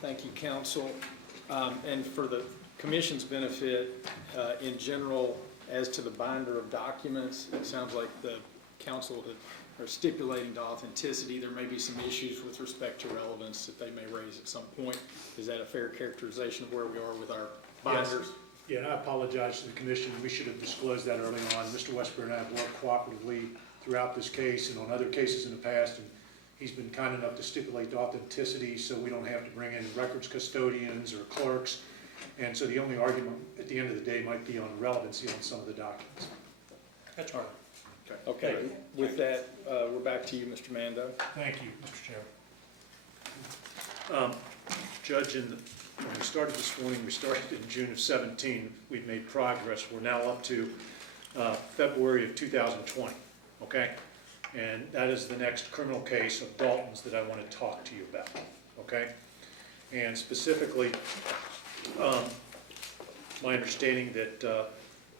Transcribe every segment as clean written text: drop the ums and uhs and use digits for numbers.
Thank you, counsel. And for the commission's benefit, in general, as to the binder of documents, it sounds like the council are stipulating to authenticity. There may be some issues with respect to relevance that they may raise at some point. Is that a fair characterization of where we are with our binders? Yes. Yeah, and I apologize to the commission. We should have disclosed that early on. Mr. Westbury and I have worked cooperatively throughout this case and on other cases in the past, and he's been kind enough to stipulate the authenticity so we don't have to bring in records custodians or clerks. And so the only argument at the end of the day might be on relevancy on some of the documents. That's right. Okay, with that, we're back to you, Mr. Mando. Thank you, Mr. Chair. Judge, when we started this morning, we started in June of 17. We've made progress. We're now up to February of 2020, okay? And that is the next criminal case of Dalton's that I want to talk to you about, okay? And specifically, my understanding that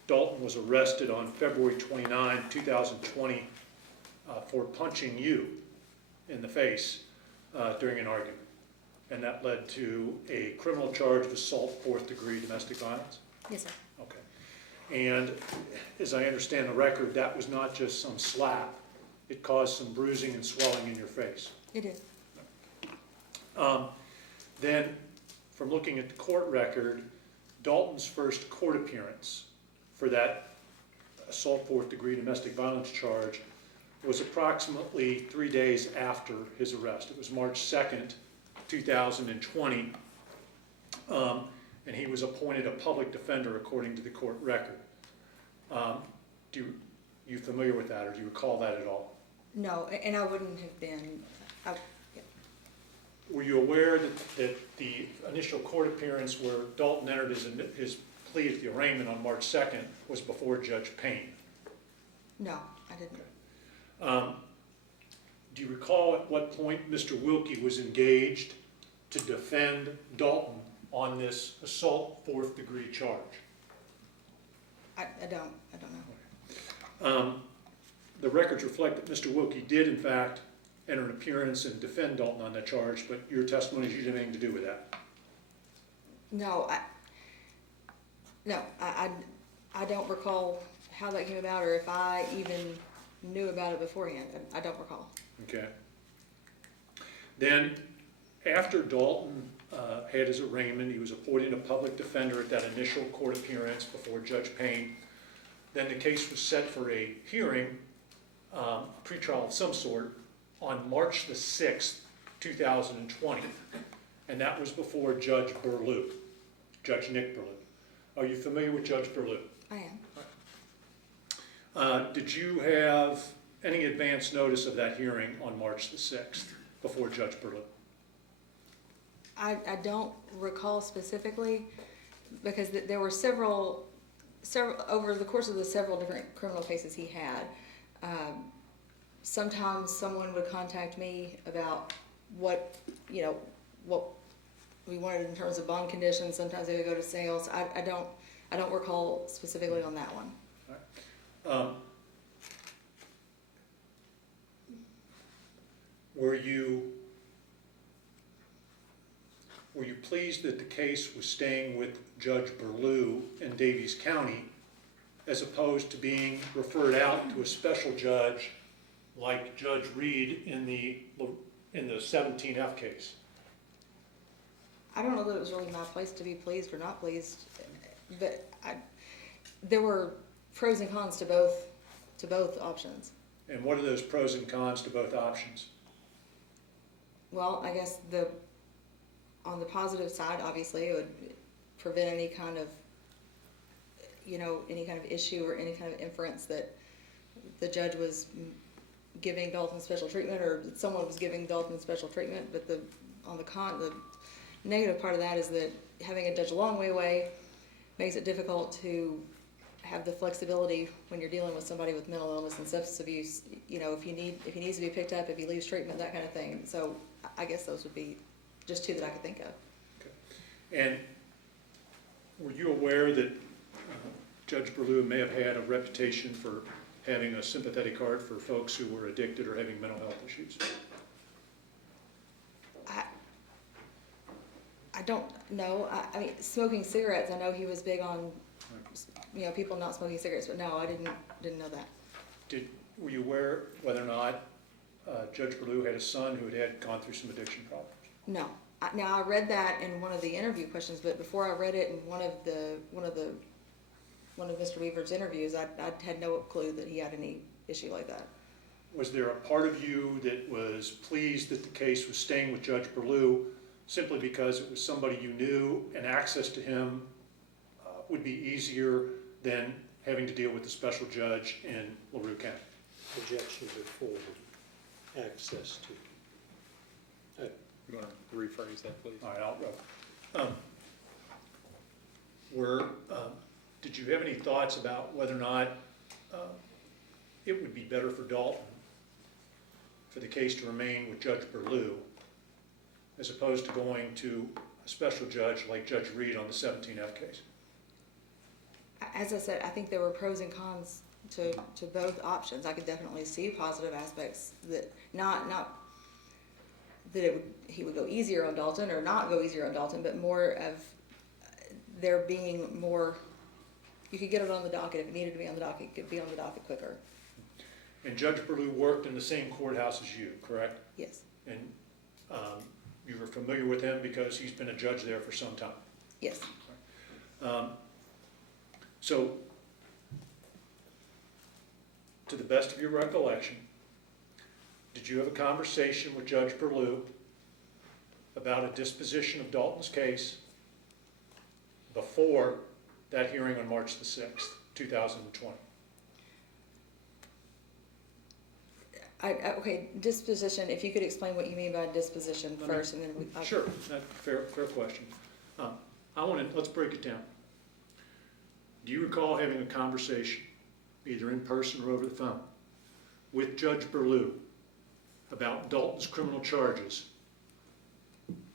Dalton was arrested on February 29, 2020 for punching you in the face during an argument. And that led to a criminal charge of assault, 4th degree domestic violence? Yes, sir. Okay. And as I understand the record, that was not just some slap. It caused some bruising and swelling in your face. It is. Then, from looking at the court record, Dalton's first court appearance for that assault 4th degree domestic violence charge was approximately 3 days after his arrest. It was March 2nd, 2020, and he was appointed a public defender according to the court record. You familiar with that, or do you recall that at all? No, and I wouldn't have been. Yeah. Were you aware that the initial court appearance where Dalton entered his plea at the arraignment on March 2nd was before Judge Payne? No, I didn't. Okay. Do you recall at what point Mr. Wilkie was engaged to defend Dalton on this assault 4th degree charge? I don't know. The records reflect that Mr. Wilkie did in fact enter an appearance and defend Dalton on that charge, but your testimony is you didn't have anything to do with that. No, I don't recall how that came about or if I even knew about it beforehand. I don't recall. Okay. Then, after Dalton had his arraignment, he was appointed a public defender at that initial court appearance before Judge Payne. Then the case was set for a hearing, a pretrial of some sort, on March the 6th, 2020. And that was before Judge Burlew, Judge Nick Burlew. Are you familiar with Judge Burlew? I am. Did you have any advance notice of that hearing on March the 6th before Judge Burlew? I don't recall specifically because there were several over the course of the several different criminal cases he had. Sometimes someone would contact me about what we wanted in terms of bond conditions. Sometimes they would go to sales. I don't recall specifically on that one. All right. Were you pleased that the case was staying with Judge Burlew in Davies County as opposed to being referred out to a special judge like Judge Reed in the 17F case? I don't know that it was really my place to be pleased or not pleased, but there were pros and cons to both options. And what are those pros and cons to both options? Well, I guess on the positive side, obviously, it would prevent any kind of issue or any kind of inference that the judge was giving Dalton special treatment or that someone was giving Dalton special treatment. But the negative part of that is that having a judge a long way away makes it difficult to have the flexibility when you're dealing with somebody with mental illness and substance abuse. If he needs to be picked up, if he leaves treatment, that kind of thing. So I guess those would be just two that I could think of. Okay. And were you aware that Judge Burlew may have had a reputation for having a sympathetic heart for folks who were addicted or having mental health issues? don't know. I mean, smoking cigarettes, I know he was big on, people not smoking cigarettes, but no, I didn't know that. Were you aware whether or not Judge Burlew had a son who had gone through some addiction problems? No. Now, I read that in one of the interview questions, but before I read it in one of Mr. Weaver's interviews, I had no clue that he had any issue like that. Was there a part of you that was pleased that the case was staying with Judge Burlew simply because it was somebody you knew and access to him would be easier than having to deal with the special judge in LaRue County? Objection before access to. You want to rephrase that, please? All right, did you have any thoughts about whether or not it would be better for Dalton for the case to remain with Judge Burlew as opposed to going to a special judge like Judge Reed on the 17F case? As I said, I think there were pros and cons to both options. I could definitely see positive aspects that not that he would go easier on Dalton or not go easier on Dalton, but more of there being more. You could get it on the docket if it needed to be on the docket. It could be on the docket quicker. And Judge Burlew worked in the same courthouse as you, correct? Yes. And you were familiar with him because he's been a judge there for some time. Yes. So, to the best of your recollection, did you have a conversation with Judge Burlew about a disposition of Dalton's case before that hearing on March the 6th, 2020? Okay, disposition, if you could explain what you mean by disposition first, and then Sure, fair question. Let's break it down. Do you recall having a conversation, either in person or over the phone, with Judge Burlew about Dalton's criminal charges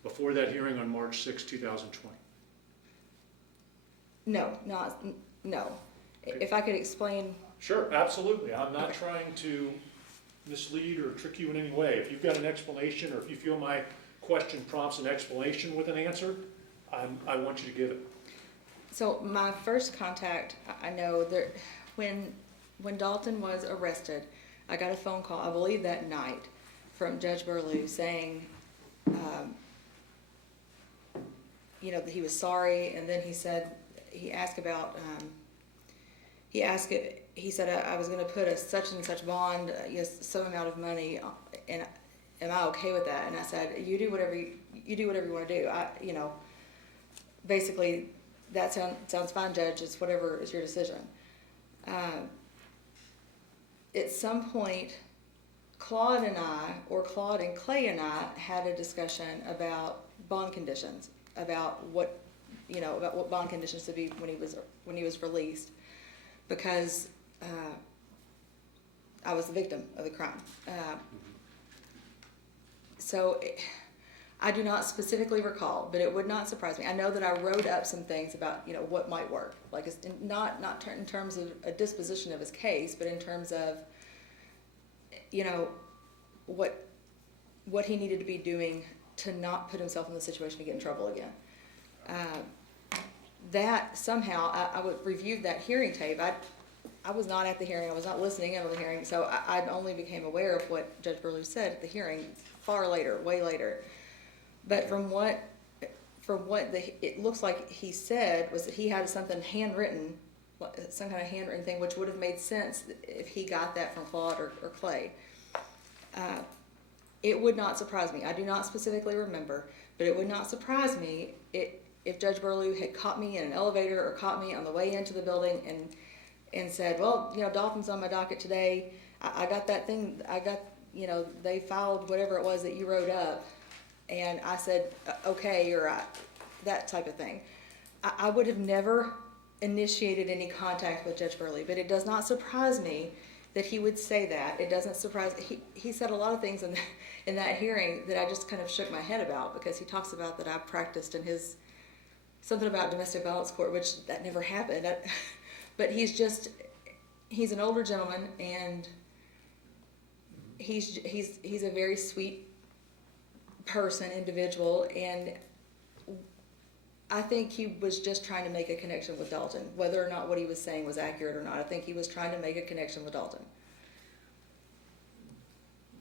before that hearing on March 6, 2020? No. If I could explain. Sure, absolutely. I'm not trying to mislead or trick you in any way. If you've got an explanation, or if you feel my question prompts an explanation with an answer, I want you to give it. So my first contact, I know that when Dalton was arrested, I got a phone call, I believe that night, from Judge Burlew saying, that he was sorry, and then he said, he said, I was going to put a such and such bond, some amount of money, and am I okay with that? And I said, you do whatever you want to do. Basically, that sounds fine, Judge. It's whatever is your decision. At some point, Claude and Clay and I had a discussion about bond conditions, about what bond conditions to be when he was released, because I was the victim of the crime. I do not specifically recall, but it would not surprise me. I know that I wrote up some things about what might work, like it's not in terms of a disposition of his case, but in terms of what he needed to be doing to not put himself in the situation to get in trouble again. That somehow I would review that hearing tape. I was not at the hearing. I was not listening in on the hearing, so I only became aware of what Judge Burlew said at the hearing far later, way later. But from what it looks like he said was that he had something handwritten, some kind of handwritten thing, which would have made sense if he got that from Claude or Clay. It would not surprise me. I do not specifically remember, but it would not surprise me if Judge Burlew had caught me in an elevator or caught me on the way into the building and said, well, Dalton's on my docket today. I got that thing. They filed whatever it was that you wrote up. And I said, okay, or that type of thing. I would have never initiated any contact with Judge Burlew, but it does not surprise me that he would say that. It doesn't surprise, he said a lot of things in that hearing that I just kind of shook my head about, because he talks about that I practiced in something about domestic violence court, which that never happened. But he's an older gentleman, and he's a very sweet person, individual, and I think he was just trying to make a connection with Dalton, whether or not what he was saying was accurate or not. I think he was trying to make a connection with Dalton.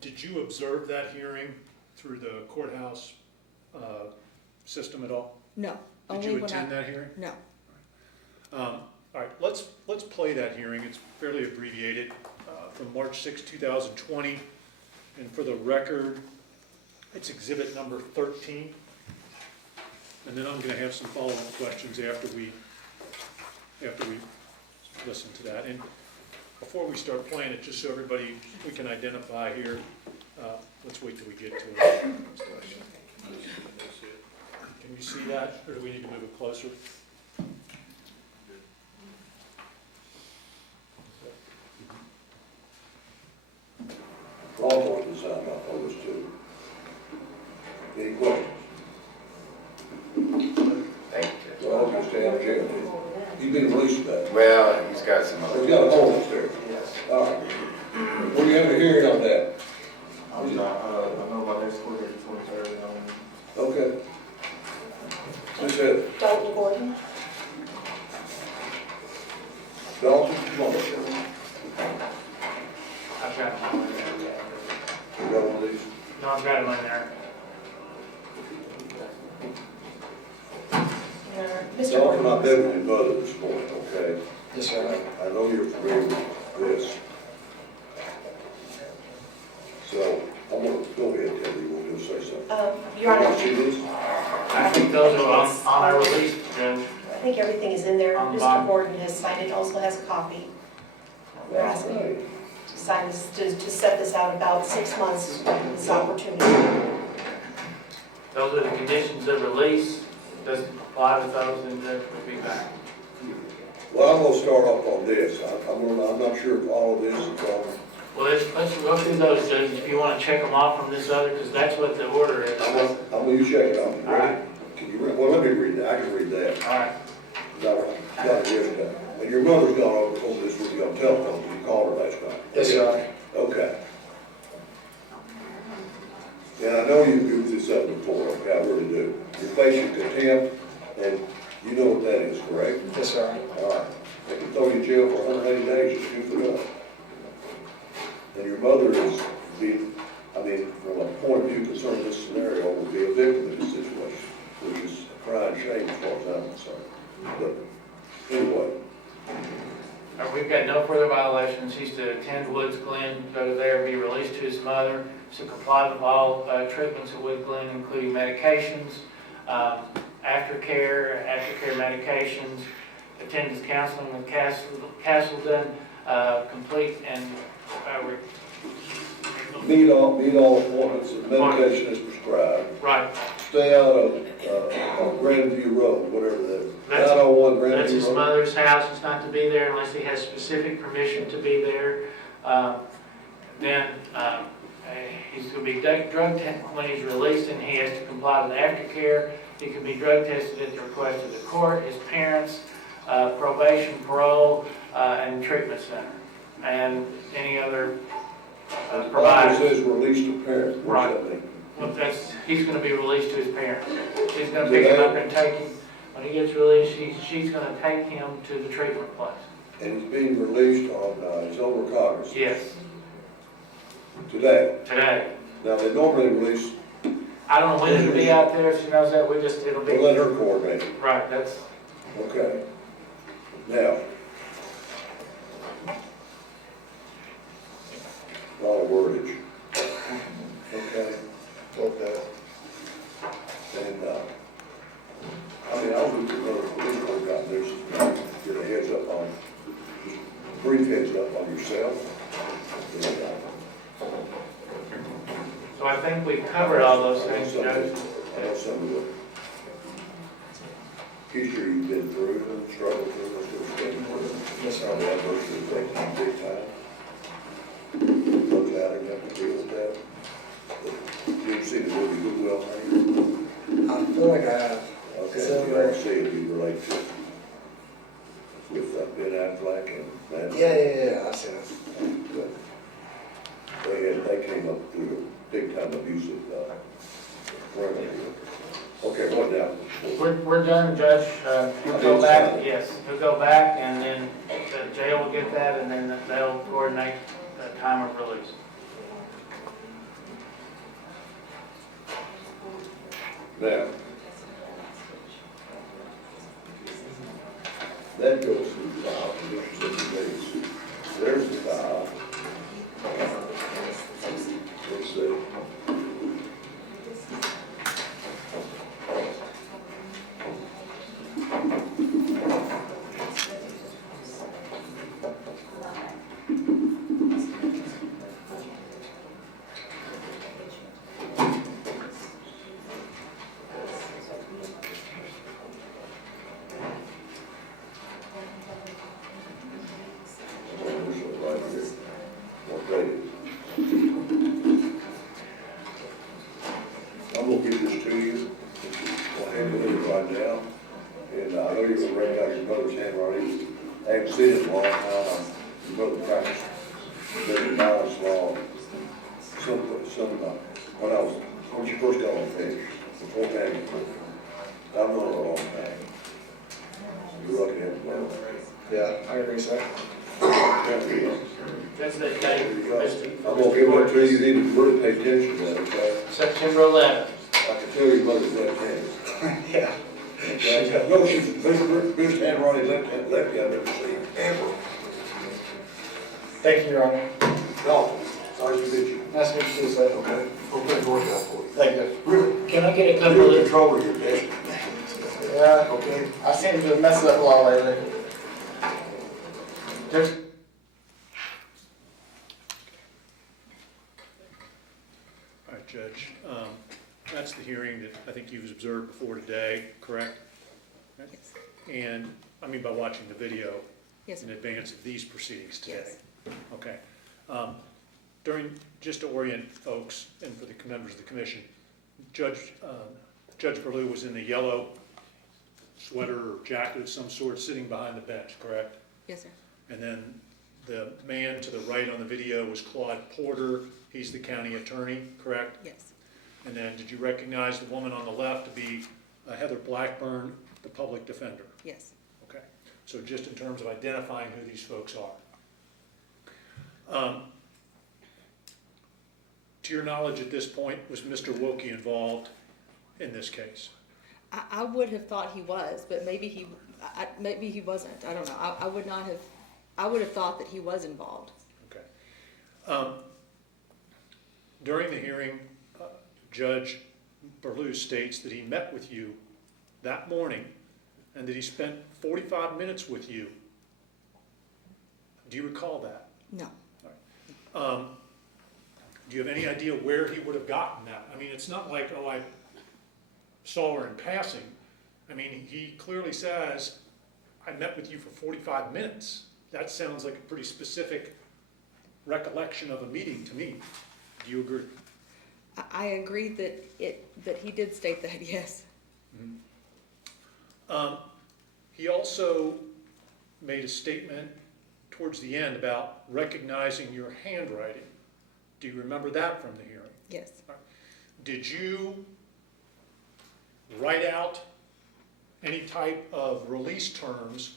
Did you observe that hearing through the courthouse system at all? No. Did you attend that hearing? No. All right, let's play that hearing. It's fairly abbreviated, from March 6, 2020. And for the record, it's exhibit number 13. And then I'm going to have some follow-up questions after we listen to that. And before we start playing it, just so everybody, we can identify here, let's wait till we get to it. Can you see that, or do we need to move it closer? Claude wants to sign off on this too. Any questions? Thank you. Well, I'll just stay out of jail. He's been released today. Well, he's got some other. He's got a hold upstairs. Yes. All right. When you have a hearing on that? I'm not, I know my next court date is 23rd. Okay. That's it. Dalton Gordon. Dalton, come on. I've got mine there. You got one of these? No, I've got mine there. Mr. Dalton, Gordon. I've been with your mother this morning, okay? Yes, sir. I know you're familiar with this. So, I'm gonna go ahead, Ted, you want to say something? Your You Honor, see this? I think those are on our release, Judge. I think everything is in there. On the Mr. bottom. Gordon has signed it, also has a copy. We're asking you to sign this, to set this out about 6 months, this opportunity. Those are the conditions of release. Doesn't apply to those, and Judge will be back. Well, I'm gonna start off on this. I'm not sure if all of this is on. Well, let's go through those, Judge, if you want to check them off from this other, because that's what the order is. I'm gonna, you check it out. All right. Can you read, well, let me read that. I can read that. All right. Got it yesterday. And your mother's gone over this with you on telephone. You called her last night. Yes, sir. Okay. And I know you've used this up before, okay, I really do. You're facing contempt, and you know what that is, correct? Yes, sir. All right. They can throw you in jail for 180 days if you goof it up. And your mother is being, I mean, from a point of view concerning this scenario, would be a victim in this situation, which is a crying shame as far as I'm concerned. But anyway, We've got no further violations. He's to attend Woods Glen, go to there, be released to his mother, to comply with all treatments at Woods Glen, including medications, aftercare medications, attend his counseling with Castleton, complete and meet all appointments, and medication is prescribed. right. Stay out of Grandview Road, whatever that is. That's- 901 That's Grandview his Road. mother's house. He's not to be there unless he has specific permission to be there. Then he's going to be drug tested when he's released, and he has to comply with aftercare. He can be drug tested at the request of the court, his parents, probation, parole, and treatment center, and any other It providers. says release to parent. What does that mean? Well, he's going to be released to his parents. She's going to pick him up and take him. When he gets released, she's going to take him to the treatment place. And he's being released on his own recognizance. Yes, Today. today. Now, they normally release, I don't know when it'll be out there, she knows that, it'll be. we'll let her coordinate it. Right, that's, Okay. Now, a lot of wordage. Okay. Okay. And, I mean, I'll look at another police work out there, so get a heads up on, just brief heads up on yourself. so I think we've covered all those I know things, some of Judge. the- I know some of the history you've been through and struggled through, those sort of things. Yes, sir. Probably adversity affected you big time. Look at it, you have to deal with that. You've seen the movie Goodwill Hunting? I feel like I have. Okay, Is that you right? ought to see it, you relate to it. With Ben Affleck and Matt. Yeah, I see it. Good. They came up through a big time abusive, remedy. Okay, what now? out. We're done, Judge. He'll go back, yes, he'll go back, and then the jail will get that, and then they'll coordinate the time of release. Now, that goes through the file, for 60 days. There's the file. Let's see. Right here. What date? I'm gonna give this to you. I'll hand it right now. And I know you're gonna write out your mother's handwriting. I haven't seen it in a long time. Your mother practiced very violence law. When she first got on the bench, before Patty, I've known her a long time. You're lucky to have a well. Yeah, I agree, sir. That's the date, I'm gonna give that to you, you need to really pay attention to that, okay? September 11th. I can tell your mother's left-handed. Yeah. Okay? No, she's the best handwriting lefty I've ever seen, ever. Thank you, Your Honor. No, nice to meet you. Nice to meet you, sir. Okay, we'll make it work out for you. Thank you. Really, Can I get a couple you're in of, control of your destiny, Yeah, okay? I seem to mess it up a lot lately. there's, All right, Judge, that's the hearing that I think you've observed before today, correct? Yes. And, I mean, by watching the video Yes, in sir. advance of these proceedings today? Yes. Okay. Just to orient folks and for the members of the commission, Judge Burlew was in the yellow sweater or jacket of some sort, sitting behind the bench, correct? Yes, sir. And then the man to the right on the video was Claude Porter. He's the county attorney, correct? Yes. And then did you recognize the woman on the left to be Heather Blackburn, the public defender? Yes. Okay, so just in terms of identifying who these folks are. To your knowledge at this point, was Mr. Wilkie involved in this case? I would have thought he was, but maybe he wasn't. I don't know. I would have thought that he was involved. Okay. During the hearing, Judge Burlew states that he met with you that morning and that he spent 45 minutes with you. Do you recall that? No. Do you have any idea where he would have gotten that? I mean, it's not like, oh, I saw her in passing. I mean, he clearly says, I met with you for 45 minutes. That sounds like a pretty specific recollection of a meeting to me. Do you agree? I agree that he did state that, yes. Mm-hmm. He also made a statement towards the end about recognizing your handwriting. Do you remember that from the hearing? Yes. Did you write out any type of release terms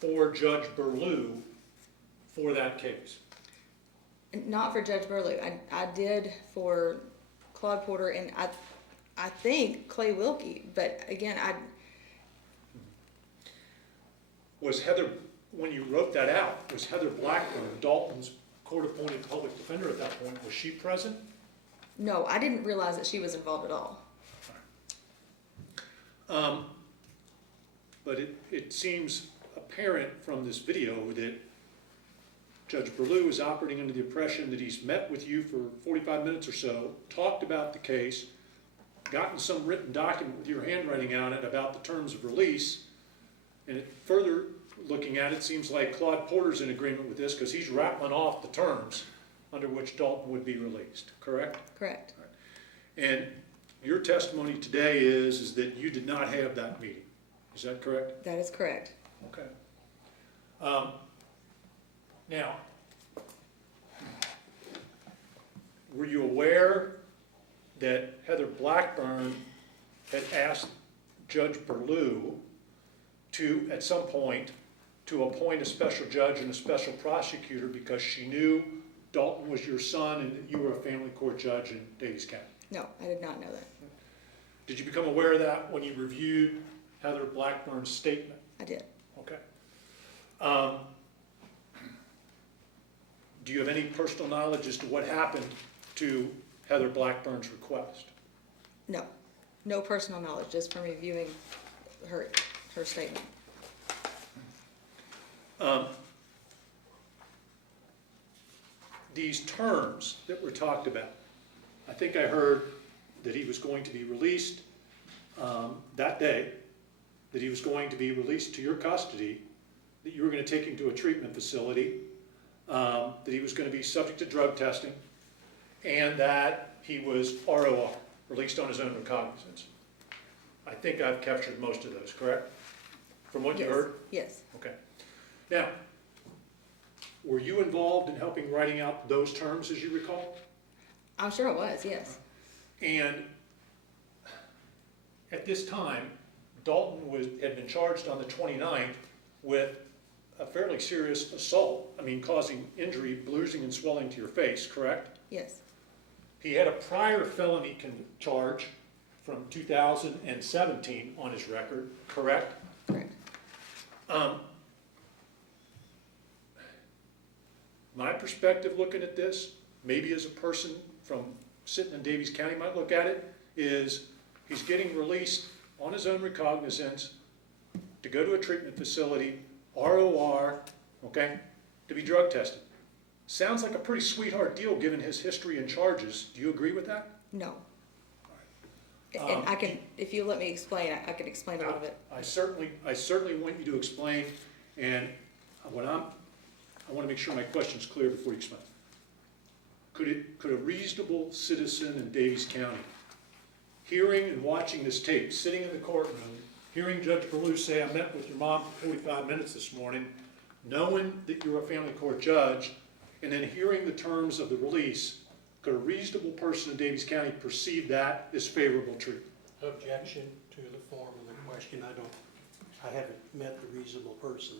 for Judge Burlew for that case? Not for Judge Burlew. I did for Claude Porter and I think Clay Wilkie, but again, Was Heather, when you wrote that out, was Heather Blackburn, Dalton's court-appointed public defender at that point, was she present? no, I didn't realize that she was involved at all. But it seems apparent from this video that Judge Burlew is operating under the impression that he's met with you for 45 minutes or so, talked about the case, gotten some written document with your handwriting on it about the terms of release, and further looking at it, seems like Claude Porter's in agreement with this because he's rattling off the terms under which Dalton would be released, correct? Correct. And your testimony today is that you did not have that meeting. Is that correct? That is correct. Okay. Now, were you aware that Heather Blackburn had asked Judge Burlew to, at some point, to appoint a special judge and a special prosecutor because she knew Dalton was your son and that you were a family court judge in Daviess County? No, I did not know that. Did you become aware of that when you reviewed Heather Blackburn's statement? I did. Okay. Do you have any personal knowledge as to what happened to Heather Blackburn's request? No, no personal knowledge, just from reviewing her statement. These terms that were talked about, I think I heard that he was going to be released that day, that he was going to be released to your custody, that you were going to take him to a treatment facility, that he was going to be subject to drug testing, and that he was ROR, released on his own recognizance. I think I've captured most of those, correct? From what you Yes. heard? Yes, Okay. Now, were you involved in helping writing out those terms, as you recall? I'm sure it was, yes. And at this time, Dalton had been charged on the 29th with a fairly serious assault, causing injury, bruising and swelling to your face, correct? Yes, He had a prior felony charge from 2017 on his record, correct? correct. My perspective looking at this, maybe as a person from sitting in Daviess County might look at it, is he's getting released on his own recognizance to go to a treatment facility, ROR, okay, to be drug tested. Sounds like a pretty sweetheart deal given his history and charges. Do you agree with that? No. And I can, if you let me explain, I can explain a little bit. I certainly want you to explain, and I want to make sure my question's clear before you explain. Could a reasonable citizen in Daviess County, hearing and watching this tape, sitting in the courtroom, hearing Judge Burlew say, I met with your mom for 45 minutes this morning, knowing that you're a family court judge, and then hearing the terms of the release, could a reasonable person in Daviess County perceive that as favorable treatment? Objection to the form of the question. I haven't met the reasonable person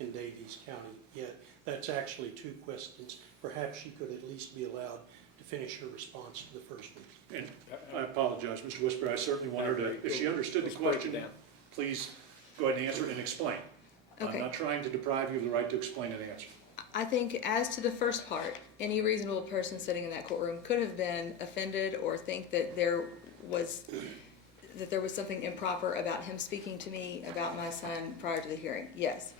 in Daviess County yet. That's actually two questions. Perhaps she could at least be allowed to finish her response to the first one. And I apologize, Mr. Whisper, I certainly want her to, if she understood the Let's break it question, down. please go ahead and answer it and explain. I'm Okay. not trying to deprive you of the right to explain and answer. I think as to the first part, any reasonable person sitting in that courtroom could have been offended or think that there was something improper about him speaking to me about my son prior to the hearing. Yes.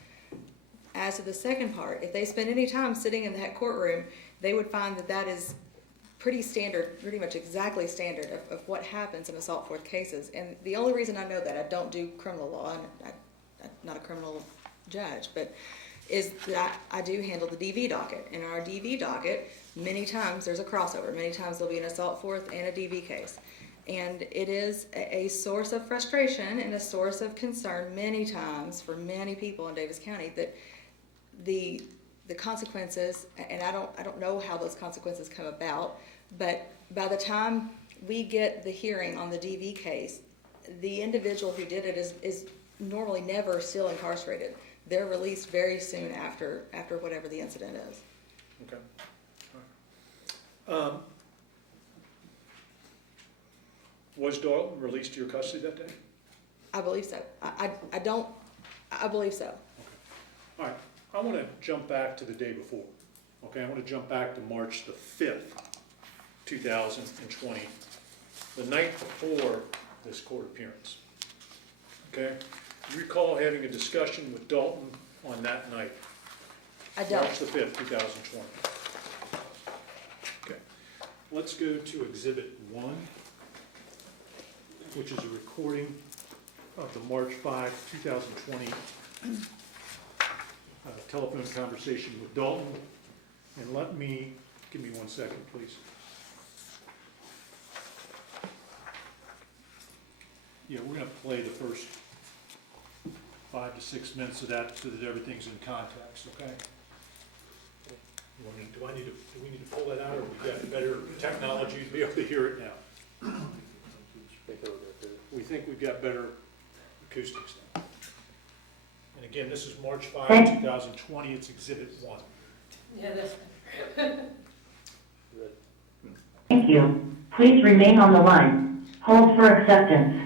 As to the second part, if they spend any time sitting in that courtroom, they would find that that is pretty standard, pretty much exactly standard of what happens in assault fourth cases. And the only reason I know that, I don't do criminal law, and I'm not a criminal judge, but is that I do handle the DV docket. In our DV docket, many times there's a crossover. Many times there'll be an assault fourth and a DV case. And it is a source of frustration and a source of concern many times for many people in Daviess County that the consequences, and I don't know how those consequences come about, but by the time we get the hearing on the DV case, the individual who did it is normally never still incarcerated. They're released very soon after whatever the incident is. Okay. All right. Was Dalton released to your custody that day? I believe so. I believe so. All right. I want to jump back to the day before. Okay, I want to jump back to March the 5th, 2020, the night before this court appearance. Okay? You recall having a discussion with Dalton on that night? I don't. March the 5th, 2020. Okay. Let's go to Exhibit 1, which is a recording of the March 5, 2020 telephone conversation with Dalton. And give me 1 second, please. Yeah, we're going to play the first 5 to 6 minutes of that so that everything's in context, okay? Do we need to pull that out, or we got better technology to be able to hear it now? We think we've got better acoustics now. And again, this is March 5, Thank- 2020, it's Exhibit 1. Yeah, that's. Thank you. Please remain on the line. Hold for acceptance.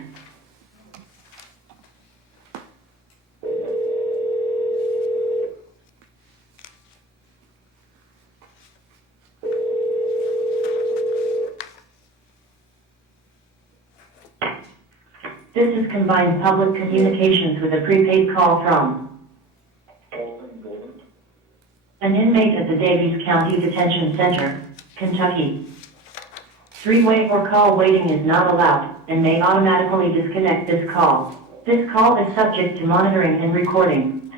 This is combined public communications with a prepaid call from an inmate at the Davies County Detention Center, Kentucky. Three-way or call waiting is not allowed and may automatically disconnect this call. This call is subject to monitoring and recording.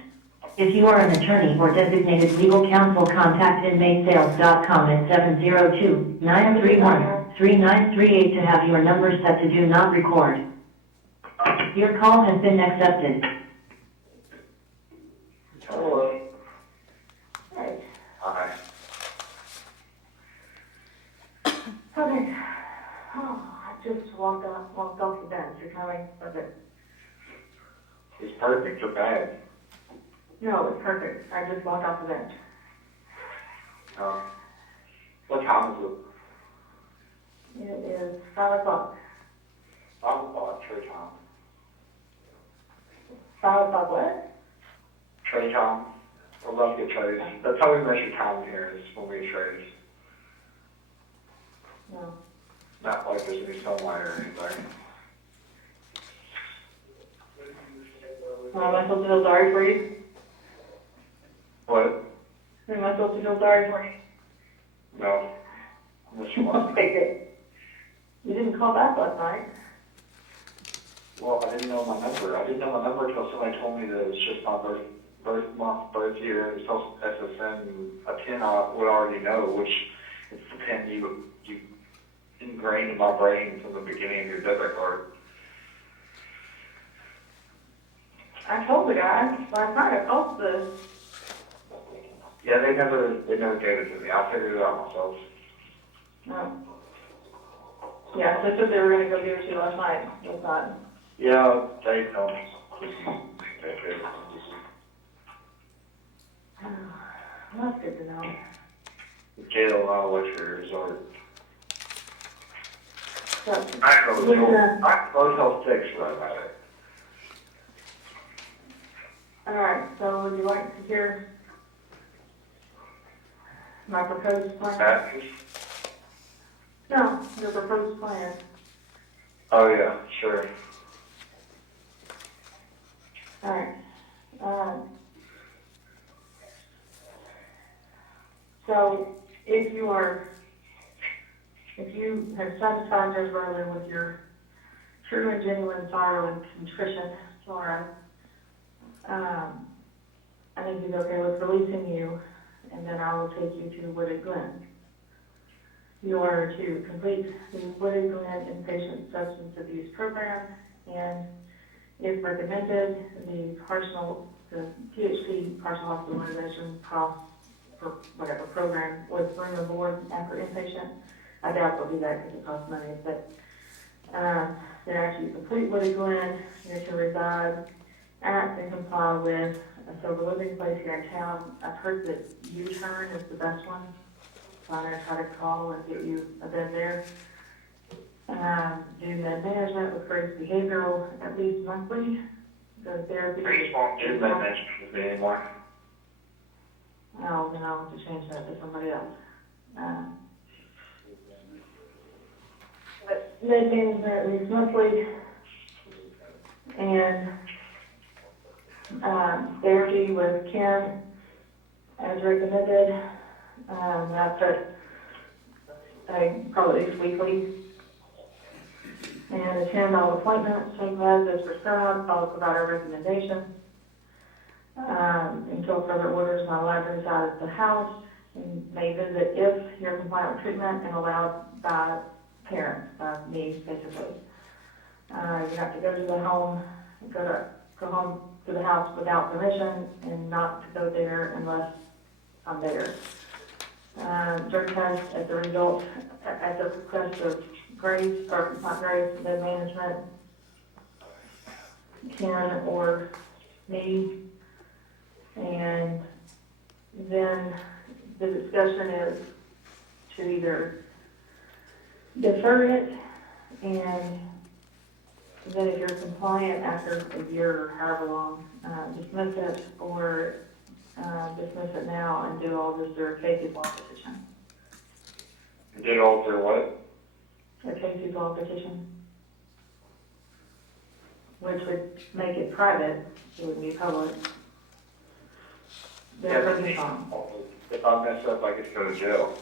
If you are an attorney or designated legal counsel, contact inmatesales.com at 702-931-3938 to have your number set to do not record. Your call has been accepted. Hello. Hey. Hi. Okay. Oh, I just walked off the bench. You're coming? Okay. It's perfect or bad? No, it's perfect. I just walked off the bench. What time is it? It is 5 o'clock. 5 o'clock, tray time. 5 o'clock what? Tray time. We're about to get trays. That's how we measure time here, is when we get trays. No. Not like there's any sunlight or anything. Am I supposed to feel sorry for you? What? Am I supposed to feel sorry for you? No. Unless you want. Okay, good. You didn't call back last night. Well, I didn't know my number. I didn't know my number until somebody told me that it was just my birth month, birth year. It was supposed to SSN, a 10 I would already know, which is the 10 you ingrained in my brain from the beginning of your debit card. I told the guy last night. I called the... Yeah, they never gave it to me. I figured it out myself. No. Yeah, they said they were going to go give it to you last night. It was not. Yeah, they don't. That's good to know. Jail, not electric resort. So, I don't know. Motel 6 for that matter. all right, so would you like to hear my proposed plan? Mattress? No, your proposed plan. Oh, yeah, sure. All right. So if you have satisfied Judge Burlew with your true and genuine sorrow and contrition, sorrow, I think he's okay with releasing you, and then I will take you to Wooded Glen. You are to complete the Wooded Glen inpatient substance abuse program, and if recommended, the PHP partial hospitalization costs for whatever program with room and board after inpatient. I doubt they'll do that because it costs money, but then after you complete Wooded Glen, you're to reside at and comply with a sober living place here in town. I've heard that U-Turn is the best one, so I'm going to try to call and get you a bed there. Do med management with Grace Behavioral at least monthly. Go to therapy. Grace won't do that management with me anymore. Oh, then I'll have to change that to somebody else. But med management at least monthly, and therapy with Kim as recommended. That's probably at least weekly. And attend all appointments, take meds as prescribed, follow provider recommendations. Until further orders not allowed to reside at the house, and may visit if you're compliant with treatment and allowed by parents, by me basically. You have to go to the home, go home to the house without permission, and not to go there unless I'm there. Drug test at the request of Grace, or not Grace, the management. Ken or me. And then the discussion is to either defer it, and then if you're compliant after a year or however long, dismiss it, or dismiss it now and do all this through a Casey's law petition. Did all through what? A Casey's law petition, which would make it private, it wouldn't be public. They're pretty fine. If I mess up, I could go to jail.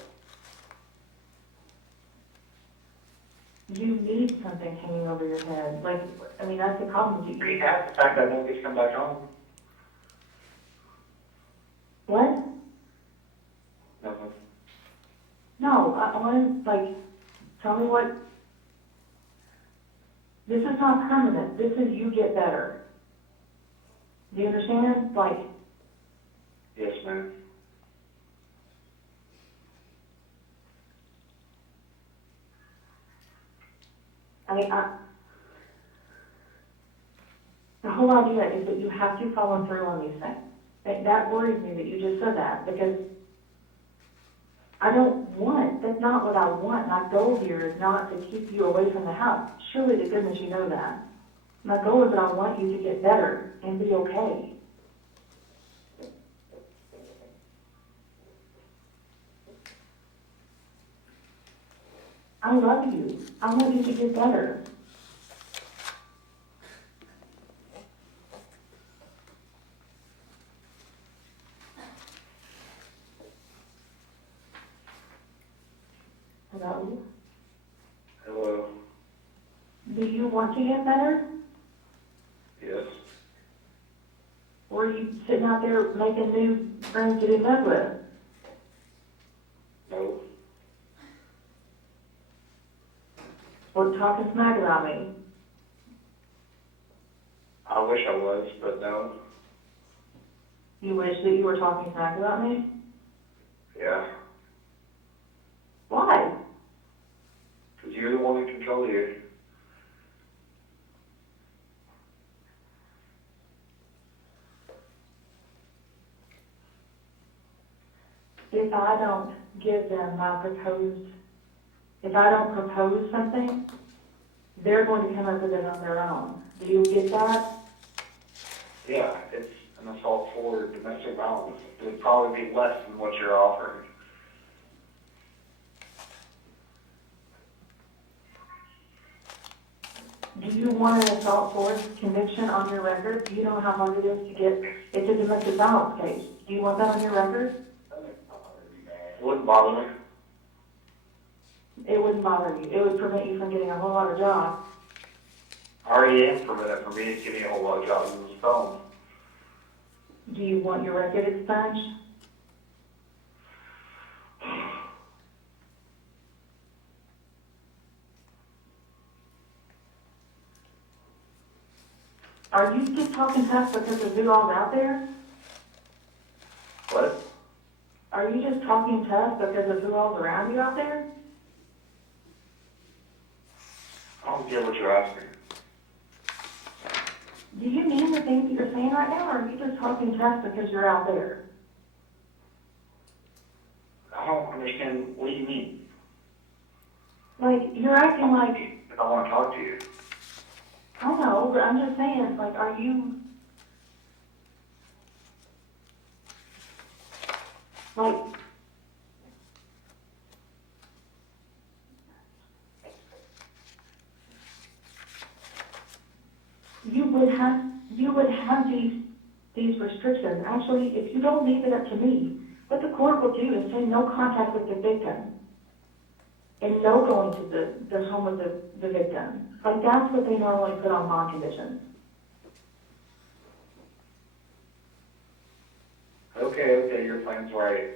You need something hanging over your head, like, I mean, that's the problem. You have the fact that I don't get to come back home. What? Nothing. No, I want to, like, tell me what, this is not permanent, this is you get better. Do you understand? Like, Yes, ma'am. I mean, the whole idea is that you have to follow through on these things. That worries me that you just said that, because I don't want, that's not what I want. My goal here is not to keep you away from the house. Surely to goodness you know that. My goal is that I want you to get better and be okay. I love you. I want you to get better. Hello? Hello. Do you want to get better? Yes. Or are you sitting out there making new friends to do that with? No. Or talking smack about me? I wish I was, but no. You wish that you were talking smack about me? Yeah. Why? Because you're the one in control here. If I don't give them if I don't propose something, they're going to come up with it on their own. Do you get that? Yeah, it's an assault for domestic violence. It would probably be less than what you're offering. Do you want an assault force conviction on your record? Do you know how hard it is to get, it's a domestic violence case. Do you want that on your record? It wouldn't bother me. It wouldn't bother you. It would prevent you from getting a whole lot of jobs. I already am prevented from me getting a whole lot of jobs in this phone. Do you want your record expunged? Are you just talking tough because of who all's out there? What? Are you just talking tough because of who all's around you out there? I don't get what you're asking. Do you mean the things that you're saying right now, or are you just talking tough because you're out there? I don't understand. What do you mean? Like, you're acting like, If I want to talk to you. I know, but I'm just saying, like, are you, like, you would have these restrictions. Actually, if you don't leave it up to me, what the court will do is say no contact with the victim and no going to the home of the victim. Like, that's what they normally put on bond conditions. Okay, your plan's right.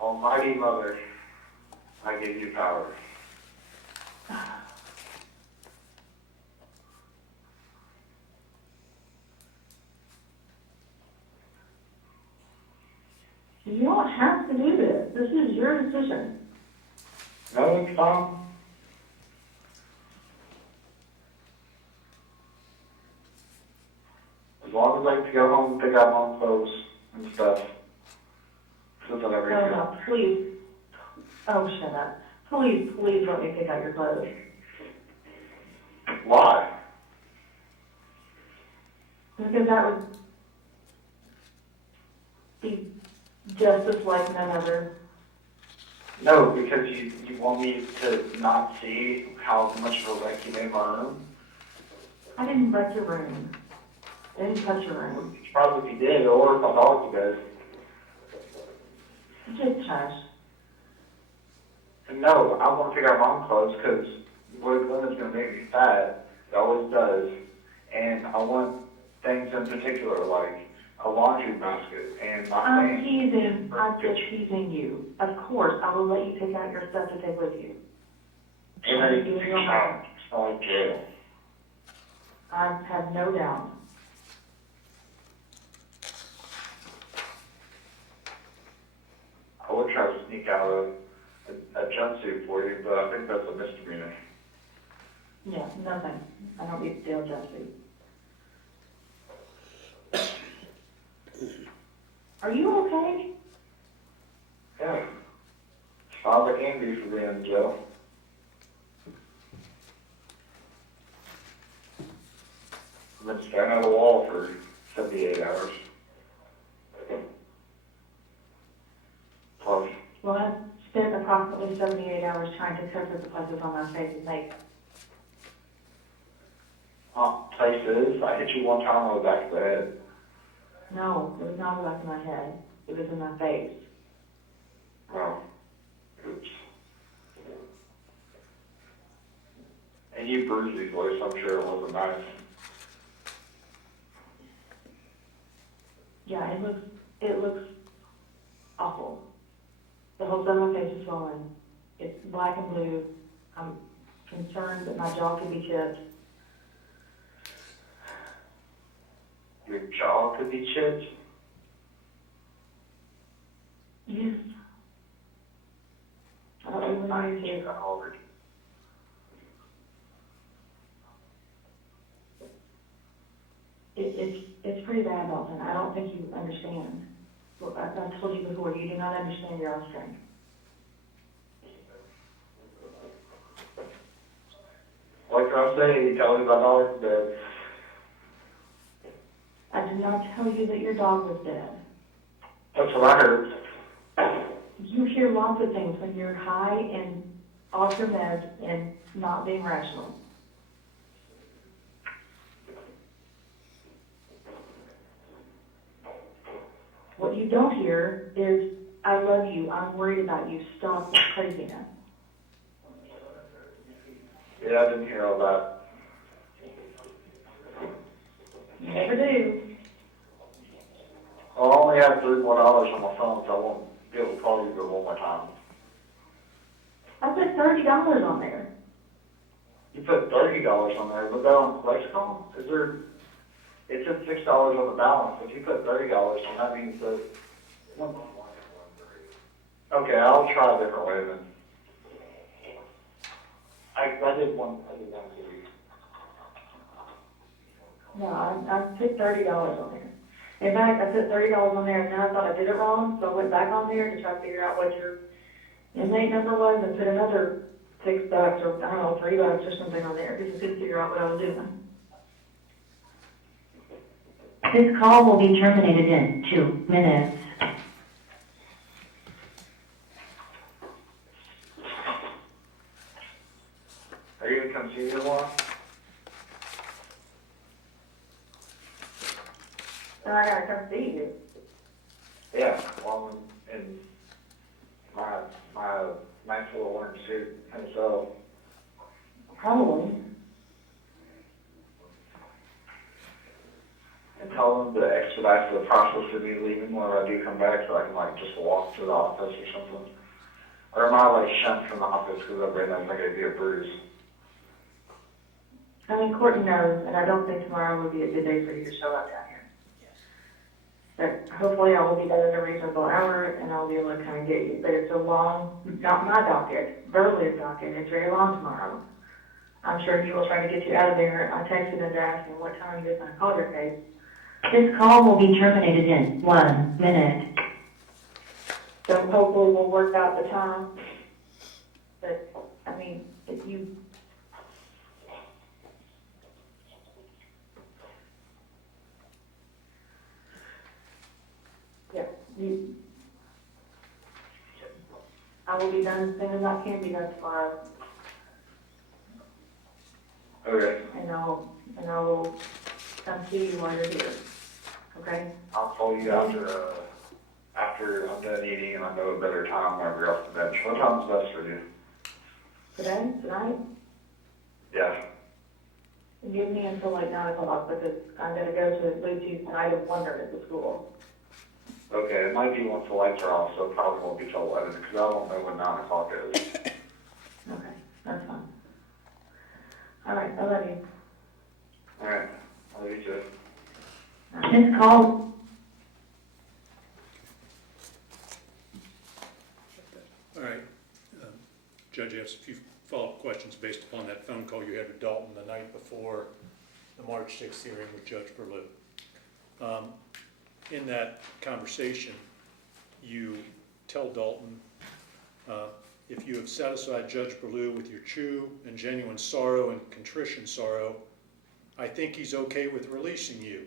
Almighty Mother, I give you power. You don't have to do this. This is your decision. No, it's fine. long as I can go home and pick out my own clothes and stuff. Since I never No, do. no, please. Oh, shut up. Please, please let me pick out your clothes. Why? Because that would be justice like none other. No, because you want me to not see how much of a wreck you made in my room? I didn't wreck your room. I didn't touch your room. Probably if you did, or if I talked to you guys. Just trash. And no, I want to pick out my own clothes because Boy Glenn is going to make me fat. It always does. And I want things in particular, like a laundry basket and my I'm things. teasing. I'm just teasing you. Of course, I will let you pick out your stuff to take with you. And I'm then giving you you a moment. smell like jail. I have no doubt. I would try to sneak out a jumpsuit for you, but I think that's a misdemeanor. Yeah, nothing. I don't need to steal jumpsuit. Are you okay? Yeah. As far as I can be for being in jail. I've been staring at a wall for 78 hours. Plus, Well, I spent approximately 78 hours trying to cover the places on my face with makeup. places. I hit you one time on the back of the head. No, it was not in the back of my head. It was in my face. Oh. Oops. And you bruised these boys, so I'm sure it wasn't nice. Yeah, it looks awful. The whole side of my face is swollen. It's black and blue. I'm concerned that my jaw could be chipped. Your jaw could be chipped. Yes. I don't even know if You got hard. it's pretty bad, Dalton. I don't think you understand. Well, I told you before, you do not understand your own strength. What can I say? You tell me my dog's dead. I did not tell you that your dog was dead. That's what I heard. You hear lots of things when you're high and off your meds and not being rational. What you don't hear is, I love you, I'm worried about you, stop this craziness. Yeah, I didn't hear all that. You never do. I only have $3 more on my phone, so I won't be able to call you one more time. I put $30 on there. You put $30 on there. Was that on Flexcom? Is there? It said $6 on the balance. If you put $30 on, that means that. Okay, I'll try a different way then. I did one for you. No, I put $30 on there. In fact, I put $30 on there and then I thought I did it wrong, so I went back on there to try to figure out what your inmate number was and put another $6 or, I don't know, $3 or something on there because I couldn't figure out what I was doing. This call will be terminated in 2 minutes. Are you going to come see me tomorrow? So I gotta come see you. Yeah, well, in my nice little orange suit. And so, Probably. and tell them to expedite the process of me leaving whenever I do come back so I can like just walk to the office or something. Or am I like shunned from the office because everybody knows I gave you a bruise? I mean, Courtney knows, and I don't think tomorrow would be a good day for you to show up down here. But hopefully I will be done in a reasonable hour and I'll be able to kind of get you. But it's a long, not my docket, Burlew's docket. It's very long tomorrow. I'm sure he will try to get you out of there. I texted him to ask him what time he was going to call your case. This call will be terminated in 1 minute. So hopefully we'll work out the time. But, I mean, if you, yeah, I will be done as soon as I can be done tomorrow, Okay, and I will come see you while you're here, okay? I'll call you after I'm done eating and I know a better time whenever you're off the bench. What time's best for you? Today, tonight, Yeah. give me until like 9 o'clock, because I'm gonna go to Lucy's Night of Wonder at the school. Okay, it might be once the lights are off, so it probably won't be till 11, because I don't know when 9 o'clock is. Okay, that's fine. All right, I love you. All right, I love you too. This call All right. Judge, I have a few follow-up questions based upon that phone call you had with Dalton the night before the March 6th hearing with Judge Burlew. In that conversation, you tell Dalton, if you have satisfied Judge Burlew with your true and genuine sorrow and contrition sorrow, I think he's okay with releasing you,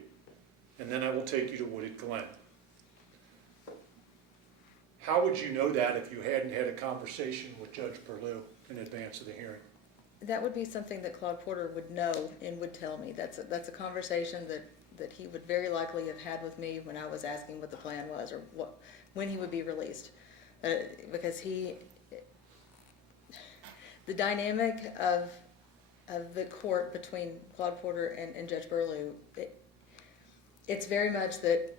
and then I will take you to Wooded Glen. How would you know that if you hadn't had a conversation with Judge Burlew in advance of the hearing? That would be something that Claude Porter would know and would tell me. That's a conversation that he would very likely have had with me when I was asking what the plan was or when he would be released. Because the dynamic of the court between Claude Porter and Judge Burlew, it's very much that,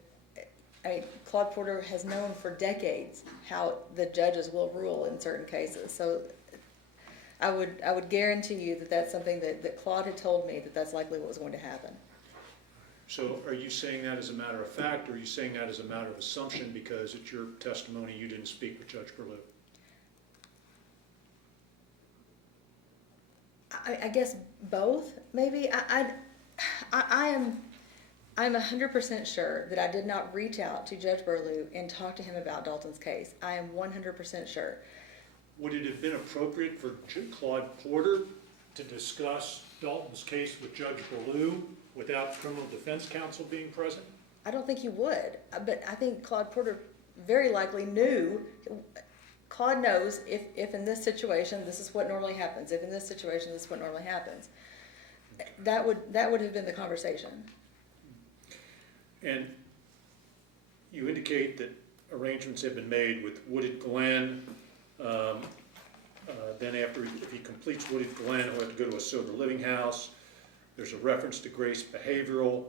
Claude Porter has known for decades how the judges will rule in certain cases. So I would guarantee you that that's something that Claude had told me that's likely what was going to happen. So are you saying that as a matter of fact, or are you saying that as a matter of assumption because it's your testimony you didn't speak with Judge Burlew? I guess both, maybe. I'm 100% sure that I did not reach out to Judge Burlew and talk to him about Dalton's case. I am 100% sure. Would it have been appropriate for Claude Porter to discuss Dalton's case with Judge Burlew without criminal defense counsel being present? I don't think he would, but I think Claude Porter very likely knew. Claude knows if in this situation this is what normally happens. If in this situation this is what normally happens. That would have been the conversation. And you indicate that arrangements have been made with Wooded Glen. Then if he completes Wooded Glen, he'll have to go to a sober living house. There's a reference to Grace Behavioral.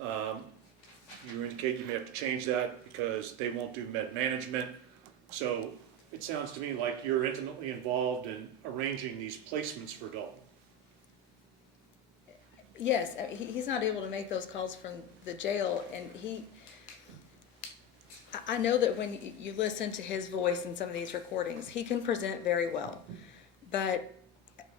You indicate you may have to change that because they won't do med management. So it sounds to me like you're intimately involved in arranging these placements for Dalton. Yes, he's not able to make those calls from the jail, and I know that when you listen to his voice in some of these recordings, he can present very well. But,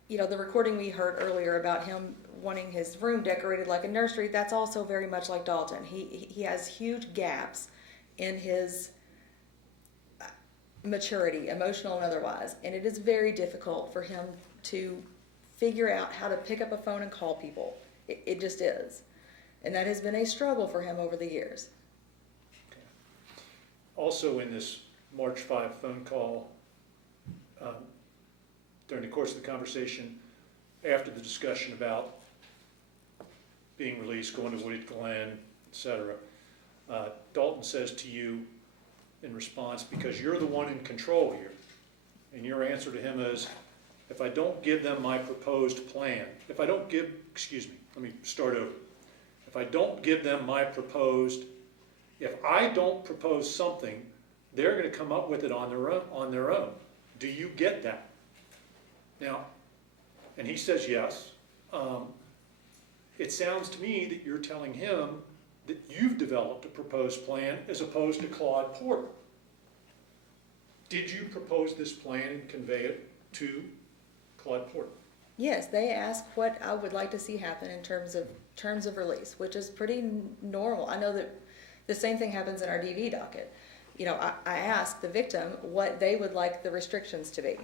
the recording we heard earlier about him wanting his room decorated like a nursery, that's also very much like Dalton. He has huge gaps in his maturity, emotional and otherwise, and it is very difficult for him to figure out how to pick up a phone and call people. It just is. And that has been a struggle for him over the years. Also in this March 5 phone call, during the course of the conversation, after the discussion about being released, going to Wooded Glen, etc., Dalton says to you in response, because you're the one in control here, and your answer to him is, if I don't give them my proposed plan, if I don't propose something, they're going to come up with it on their own. Do you get that? Now, and he says yes. It sounds to me that you're telling him that you've developed a proposed plan as opposed to Claude Porter. Did you propose this plan and convey it to Claude Porter? Yes, they ask what I would like to see happen in terms of release, which is pretty normal. I know that the same thing happens in our DV docket. You know, I asked the victim what they would like the restrictions to be.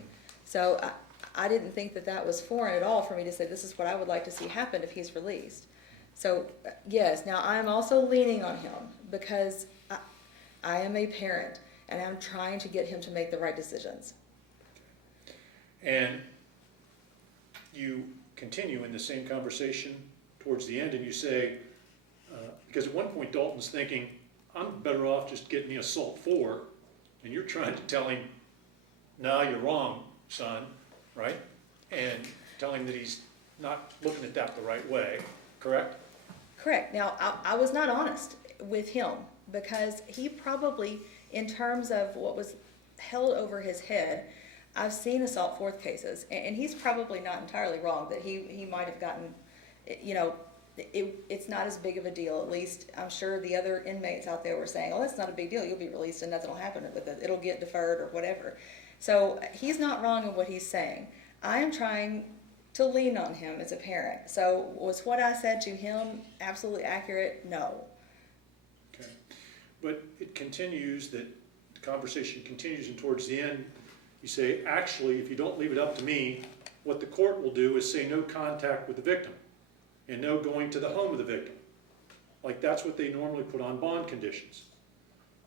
So I didn't think that that was foreign at all for me to say, this is what I would like to see happen if he's released. So, yes, now I'm also leaning on him because I am a parent and I'm trying to get him to make the right decisions. And you continue in the same conversation towards the end and you say, because at one point Dalton's thinking, I'm better off just getting the assault 4, and you're trying to tell him, no, you're wrong, son, right? And tell him that he's not looking at that the right way, correct? Correct. Now, I was not honest with him because he probably, in terms of what was held over his head, I've seen assault 4th cases, and he's probably not entirely wrong that he might have gotten, you know, it's not as big of a deal. At least I'm sure the other inmates out there were saying, oh, that's not a big deal. You'll be released and nothing will happen with it. It'll get deferred or whatever. So he's not wrong in what he's saying. I am trying to lean on him as a parent. So was what I said to him absolutely accurate? No. Okay. But it continues, that the conversation continues, and towards the end, you say, actually, if you don't leave it up to me, what the court will do is say no contact with the victim and no going to the home of the victim. Like that's what they normally put on bond conditions.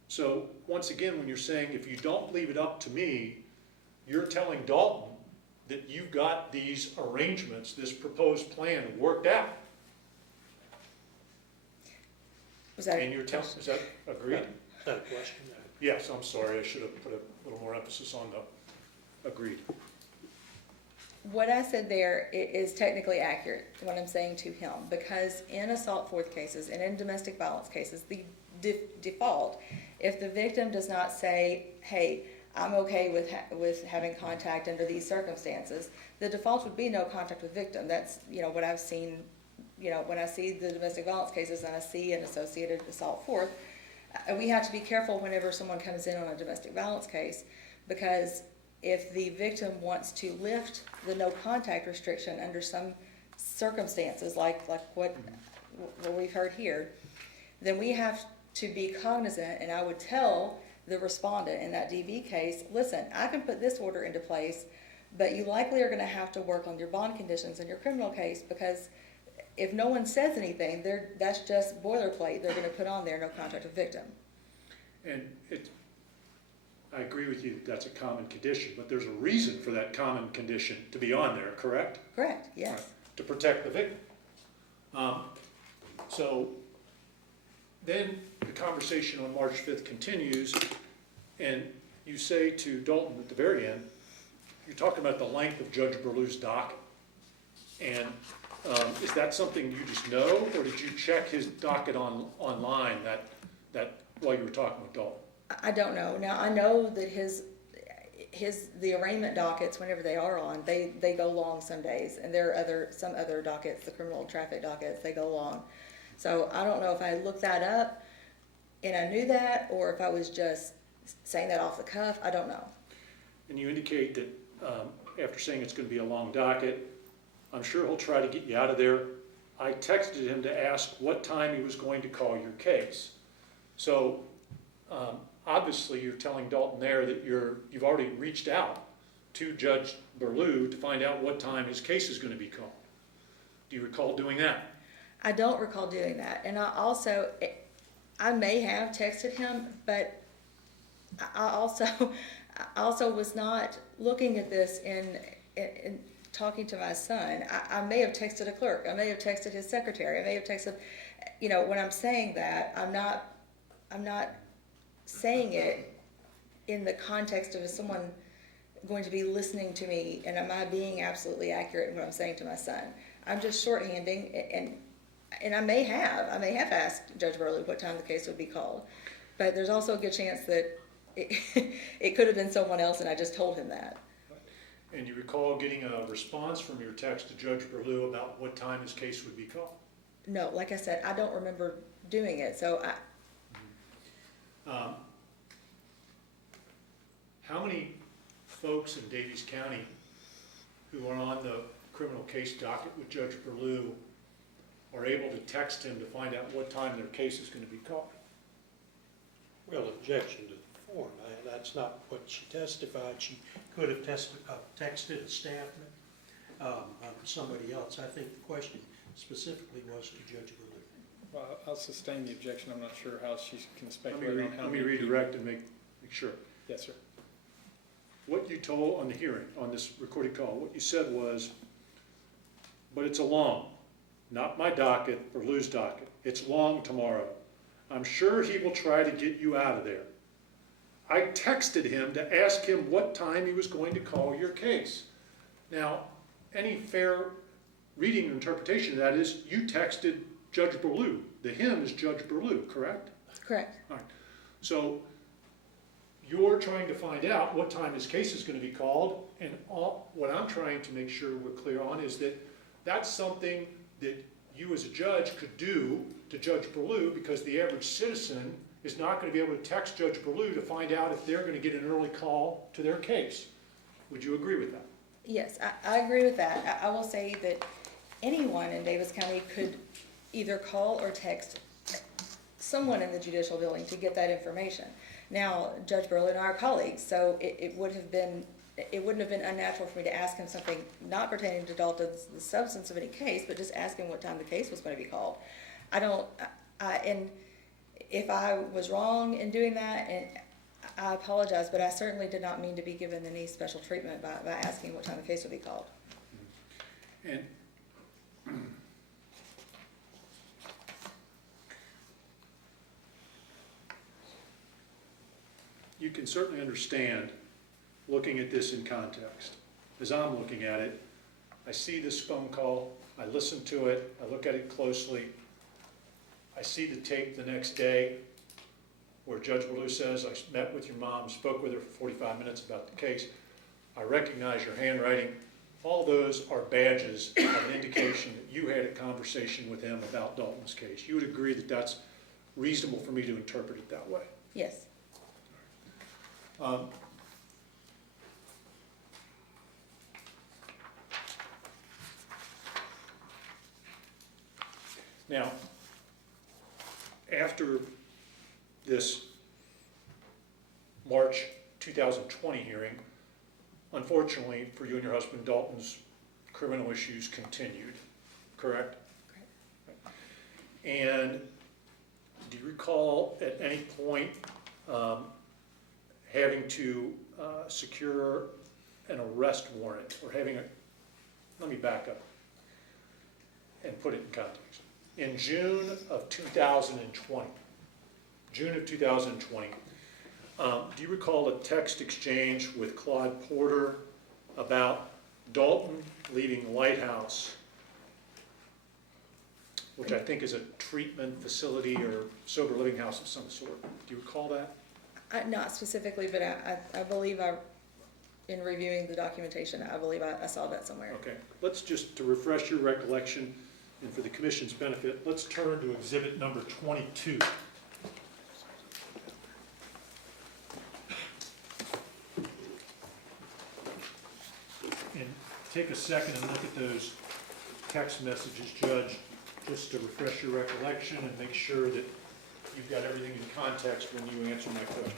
So once again, when you're saying, if you don't leave it up to me, you're telling Dalton that you've got these arrangements, this proposed plan worked out. Was that? And you're telling, is that agreed? Is that a question? Yes, I'm sorry, I should have put a little more emphasis on the agreed. What I said there is technically accurate, what I'm saying to him, because in assault 4th cases and in domestic violence cases, the default, if the victim does not say, hey, I'm okay with having contact under these circumstances, the default would be no contact with victim. That's, you know, what I've seen, you know, when I see the domestic violence cases and I see an associated assault 4th, we have to be careful whenever someone comes in on a domestic violence case, because if the victim wants to lift the no contact restriction under some circumstances, like what we've heard here, then we have to be cognizant, and I would tell the respondent in that DV case, listen, I can put this order into place, but you likely are going to have to work on your bond conditions in your criminal case, because if no one says anything, that's just boilerplate. They're going to put on there no contact with victim. And I agree with you that that's a common condition, but there's a reason for that common condition to be on there, correct? Correct, yes. Right, to protect the victim. So then the conversation on March 5th continues, and you say to Dalton at the very end, you're talking about the length of Judge Burlew's docket. And is that something you just know, or did you check his docket online that while you were talking with Dalton? I don't know. Now, I know that the arraignment dockets, whenever they are on, they go long some days, and there are some other dockets, the criminal traffic dockets, they go long. So I don't know if I looked that up and I knew that, or if I was just saying that off the cuff. I don't know. And you indicate that after saying it's going to be a long docket, I'm sure he'll try to get you out of there. I texted him to ask what time he was going to call your case. So obviously you're telling Dalton there that you've already reached out to Judge Burlew to find out what time his case is going to be called. Do you recall doing that? I don't recall doing that. And I may have texted him, but I also was not looking at this in talking to my son. I may have texted a clerk. I may have texted his secretary. I may have texted, you know, when I'm saying that, I'm not saying it in the context of is someone going to be listening to me, and am I being absolutely accurate in what I'm saying to my son? I'm just shorthanding, and I may have asked Judge Burlew what time the case would be called, but there's also a good chance that it could have been someone else, and I just told him that. And you recall getting a response from your text to Judge Burlew about what time his case would be called? No, like I said, I don't remember doing it, so how many folks in Davies County who are on the criminal case docket with Judge Burlew are able to text him to find out what time their case is going to be called. Well, objection to the form, that's not what she testified. She could have texted a staff, somebody else. I think the question specifically was to Judge Burlew. Well, I'll sustain the objection. I'm not sure how she can Let speculate on how me many people- redirect and make sure. Yes, sir. What you told on the hearing, on this recorded call, what you said was, but it's a long, not my docket, Burlew's docket. It's long tomorrow. I'm sure he will try to get you out of there. I texted him to ask him what time he was going to call your case. Now, any fair reading and interpretation of that is you texted Judge Burlew. The him is Judge Burlew, correct? Correct. All right. So you're trying to find out what time his case is going to be called, and what I'm trying to make sure we're clear on is that that's something that you as a judge could do to Judge Burlew, because the average citizen is not going to be able to text Judge Burlew to find out if they're going to get an early call to their case. Would you agree with that? Yes, I agree with that. I will say that anyone in Davis County could either call or text someone in the judicial building to get that information. Now, Judge Burlew and I are colleagues, so it wouldn't have been unnatural for me to ask him something not pertaining to Dalton's, the substance of any case, but just ask him what time the case was going to be called. And if I was wrong in doing that, and I apologize, but I certainly did not mean to be given any special treatment by asking what time the case would be called. And you can certainly understand, looking at this in context. As I'm looking at it, I see this phone call, I listen to it, I look at it closely. I see the tape the next day where Judge Burlew says, I met with your mom, spoke with her for 45 minutes about the case. I recognize your handwriting. All those are badges of an indication that you had a conversation with him about Dalton's case. You would agree that that's reasonable for me to interpret it that way? Yes. Now, after this March 2020 hearing, unfortunately for you and your husband, Dalton's criminal issues continued, correct? Correct. And do you recall at any point having to secure an arrest warrant or having let me back up and put it in context. In June of 2020, do you recall a text exchange with Claude Porter about Dalton leaving the Lighthouse, which I think is a treatment facility or sober living house of some sort? Do you recall that? Not specifically, but I believe in reviewing the documentation, I believe I saw that somewhere. Okay, let's just, to refresh your recollection and for the commission's benefit, let's turn to exhibit number 22. And take a second and look at those text messages, Judge, just to refresh your recollection and make sure that you've got everything in context when you answer my questions.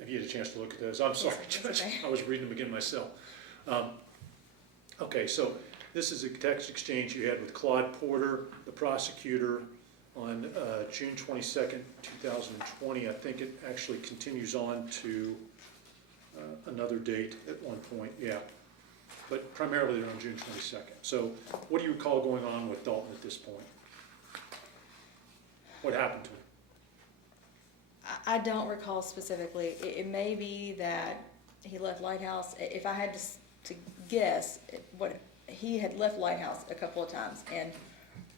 Have you had a chance to look at those? I'm sorry, Yes, Judge, okay. I was reading them again myself. Okay, so this is a text exchange you had with Claude Porter, the prosecutor, on June 22nd, 2020. I think it actually continues on to another date at one point, yeah. but primarily they're on June 22nd. So what do you recall going on with Dalton at this point? What happened to him? I don't recall specifically. It may be that he left Lighthouse. If I had to guess, he had left Lighthouse a couple of times and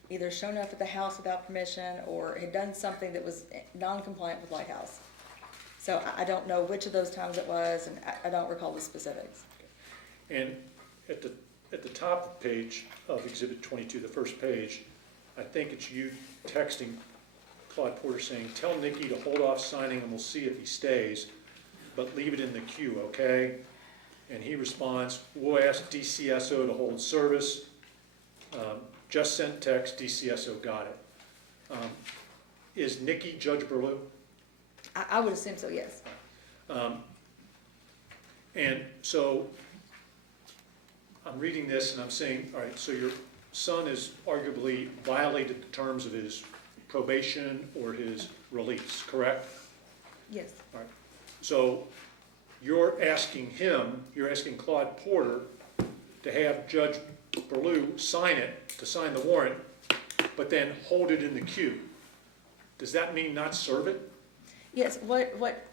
either shown up at the house without permission or had done something that was non-compliant with Lighthouse. So I don't know which of those times it was, and I don't recall the specifics. And at the top of the page of Exhibit 22, the first page, I think it's you texting Claude Porter saying, tell Nikki to hold off signing and we'll see if he stays, but leave it in the queue, okay? And he responds, we'll ask DCSO to hold service. Just sent text, DCSO got it. Is Nikki Judge Burlew? I would assume so, yes. And so I'm reading this and I'm saying, all right, so your son has arguably violated the terms of his probation or his release, correct? Yes. All right. So you're asking Claude Porter to have Judge Burlew sign the warrant, but then hold it in the queue. Does that mean not serve it? Yes,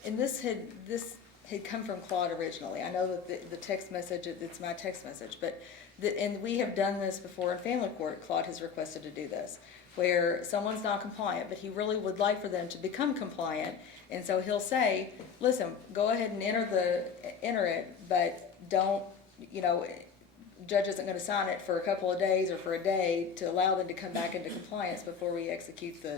and this had come from Claude originally. I know that the text message, it's my text message, but, and we have done this before in family court. Claude has requested to do this, where someone's not compliant, but he really would like for them to become compliant. And so he'll say, listen, go ahead and enter it, but don't, judge isn't going to sign it for a couple of days or for a day to allow them to come back into compliance before we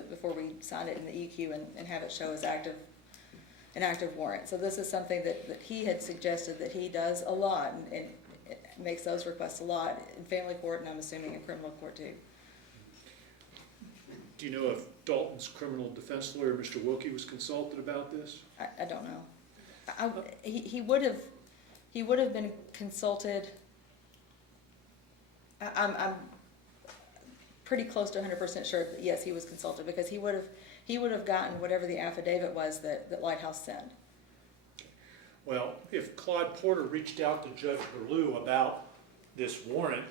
before we sign it in the EQ and have it show as an active warrant. So this is something that he had suggested that he does a lot and makes those requests a lot in family court, and I'm assuming in criminal court too. Do you know if Dalton's criminal defense lawyer, Mr. Wilkie, was consulted about this? I don't know. He would have been consulted. I'm pretty close to 100% sure that yes, he was consulted, because he would have gotten whatever the affidavit was that Lighthouse sent. Well, if Claude Porter reached out to Judge Burlew about this warrant,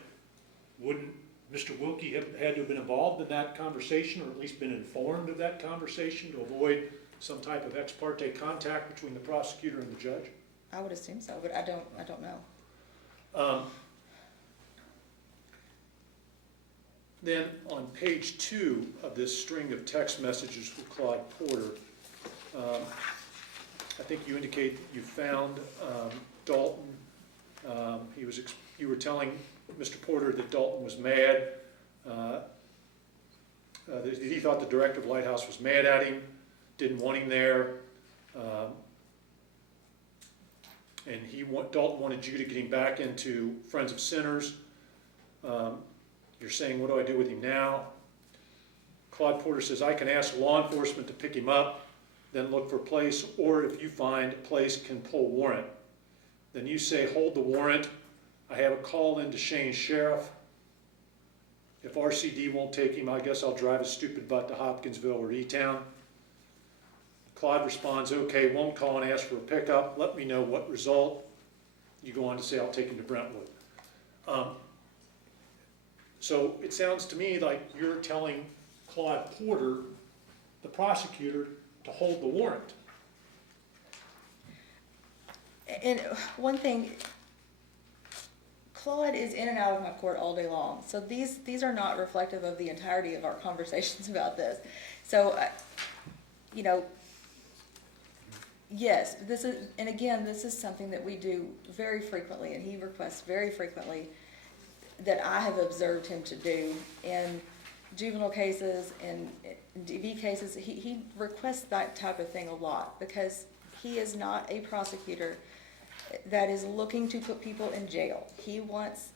wouldn't Mr. Wilkie have had to have been involved in that conversation, or at least been informed of that conversation to avoid some type of ex parte contact between the prosecutor and the judge? I would assume so, but I don't know. Then on page 2 of this string of text messages with Claude Porter, I think you indicate you found Dalton. You were telling Mr. Porter that Dalton was mad. That he thought the director of Lighthouse was mad at him, didn't want him there, and Dalton wanted you to get him back into Friends of Sinners. You're saying, what do I do with him now? Claude Porter says, I can ask law enforcement to pick him up, then look for a place, or if you find a place, can pull warrant. Then you say, hold the warrant. I have a call in to Shane's sheriff. If RCD won't take him, I guess I'll drive his stupid butt to Hopkinsville or E-Town. Claude responds, okay, won't call and ask for a pickup. Let me know what result. You go on to say, I'll take him to Brentwood. So it sounds to me like you're telling Claude Porter, the prosecutor, to hold the warrant. And one thing, Claude is in and out of my court all day long, so these are not reflective of the entirety of our conversations about this. So, yes, but this is something that we do very frequently, and he requests very frequently, that I have observed him to do in juvenile cases and DV cases. He requests that type of thing a lot, because he is not a prosecutor that is looking to put people in jail. He wants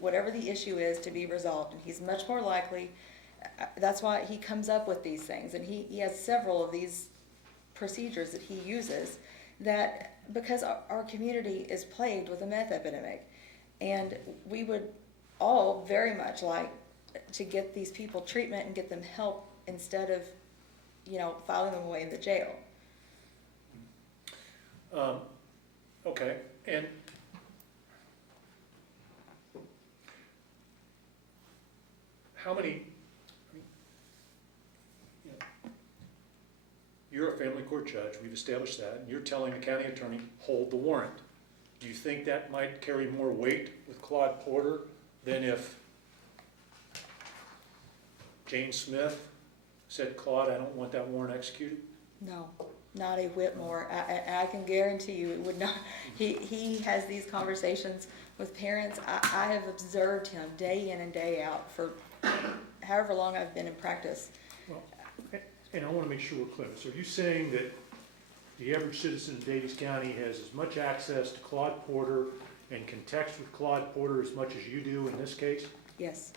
whatever the issue is to be resolved, and he's much more likely. That's why he comes up with these things, and he has several of these procedures that he uses, that because our community is plagued with a meth epidemic, and we would all very much like to get these people treatment and get them help instead of, filing them away in the jail. Okay, and how many, you know, you're a family court judge, we've established that, and you're telling the county attorney, hold the warrant. Do you think that might carry more weight with Claude Porter than if Jane Smith said, Claude, I don't want that warrant executed? No, not a whit more. I can guarantee you it would not. He has these conversations with parents. I have observed him day in and day out for however long I've been in practice. Well, and I want to make sure we're clear. So are you saying that the average citizen in Davies County has as much access to Claude Porter and can text with Claude Porter as much as you do in this case? Yes.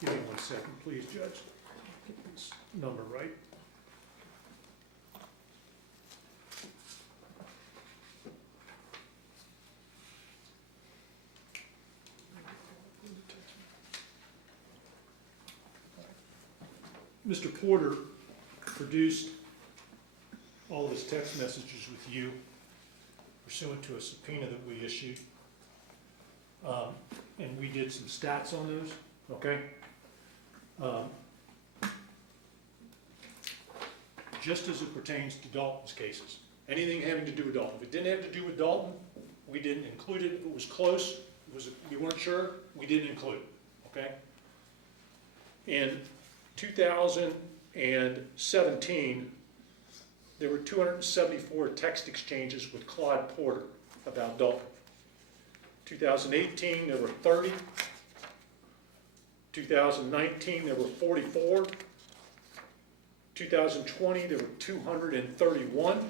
Give me 1 second, please, Judge. Get this number right. Mr. Porter produced all of his text messages with you pursuant to a subpoena that we issued. And we did some stats on those, okay? Just as it pertains to Dalton's cases, anything having to do with Dalton. If it didn't have to do with Dalton, we didn't include it. If it was close, we weren't sure, we didn't include it, okay? In 2017, there were 274 text exchanges with Claude Porter about Dalton. 2018, there were 30. 2019, there were 44. 2020, there were 231.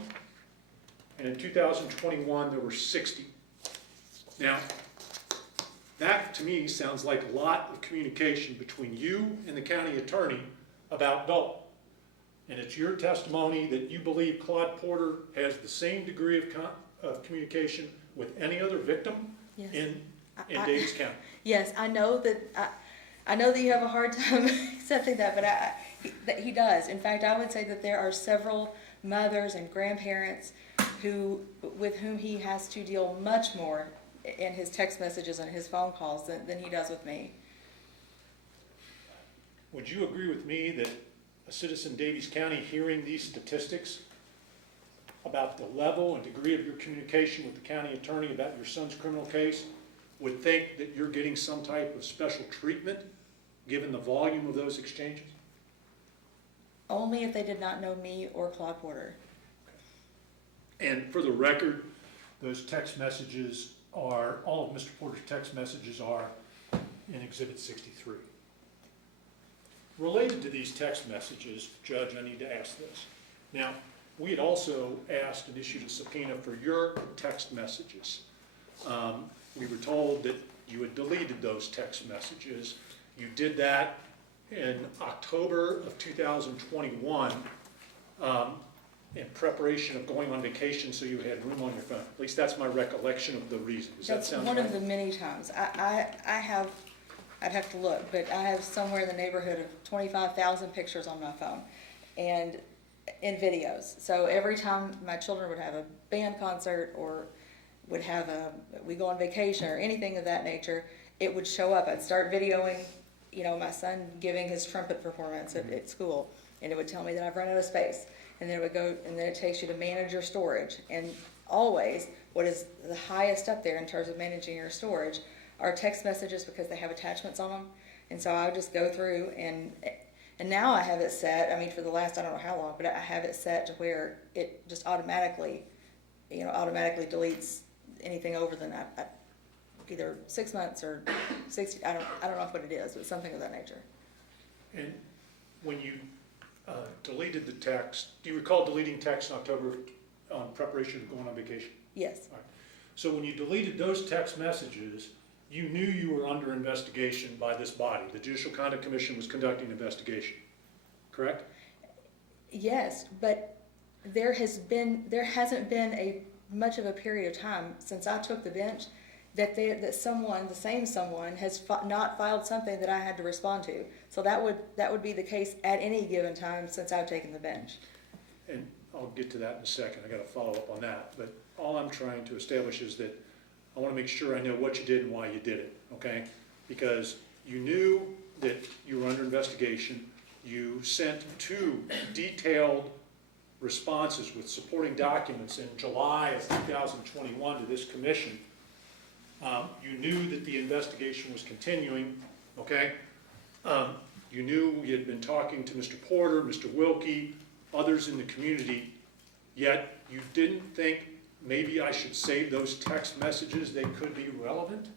And in 2021, there were 60. Now, that to me sounds like a lot of communication between you and the county attorney about Dalton. And it's your testimony that you believe Claude Porter has the same degree of communication with any other victim Yes. in Davies County. Yes, I know that you have a hard time accepting that, but that he does. In fact, I would say that there are several mothers and grandparents with whom he has to deal much more in his text messages and his phone calls than he does with me. Would you agree with me that a citizen in Davies County hearing these statistics about the level and degree of your communication with the county attorney about your son's criminal case would think that you're getting some type of special treatment given the volume of those exchanges? Only if they did not know me or Claude Porter. And for the record, those text messages are, all of Mr. Porter's text messages are in Exhibit 63. Related to these text messages, Judge, I need to ask this. Now, we had also asked and issued a subpoena for your text messages. We were told that you had deleted those text messages. You did that in October of 2021 in prepreration of going on vacation so you had room on your phone. At least that's my recollection of the reason. Does that sound right? That's one of the many times. I'd have to look, but I have somewhere in the neighborhood of 25,000 pictures on my phone and in videos. So every time my children would have a band concert or we go on vacation or anything of that nature, it would show up. I'd start videoing, my son giving his trumpet performance at school, and it would tell me that I've run out of space. And then it would go, and then it takes you to manage your storage. And always, what is the highest up there in terms of managing your storage are text messages because they have attachments on them. And so I would just go through and now I have it set, for the last, I don't know how long, but I have it set to where it just automatically deletes anything over than either 6 months or 60, I don't know what it is, but something of that nature. And when you deleted the text, do you recall deleting text in October on preparation of going on vacation? Yes. All right. So when you deleted those text messages, you knew you were under investigation by this body. The Judicial Conduct Commission was conducting an investigation, correct? Yes, but there hasn't been much of a period of time since I took the bench that the same someone has not filed something that I had to respond to. So that would be the case at any given time since I've taken the bench. And I'll get to that in a second. I got to follow up on that. But all I'm trying to establish is that I want to make sure I know what you did and why you did it, okay? Because you knew that you were under investigation. You sent 2 detailed responses with supporting documents in July of 2021 to this commission. You knew that the investigation was continuing, okay? You knew you had been talking to Mr. Porter, Mr. Wilkie, others in the community, yet you didn't think maybe I should save those text messages, they could be relevant?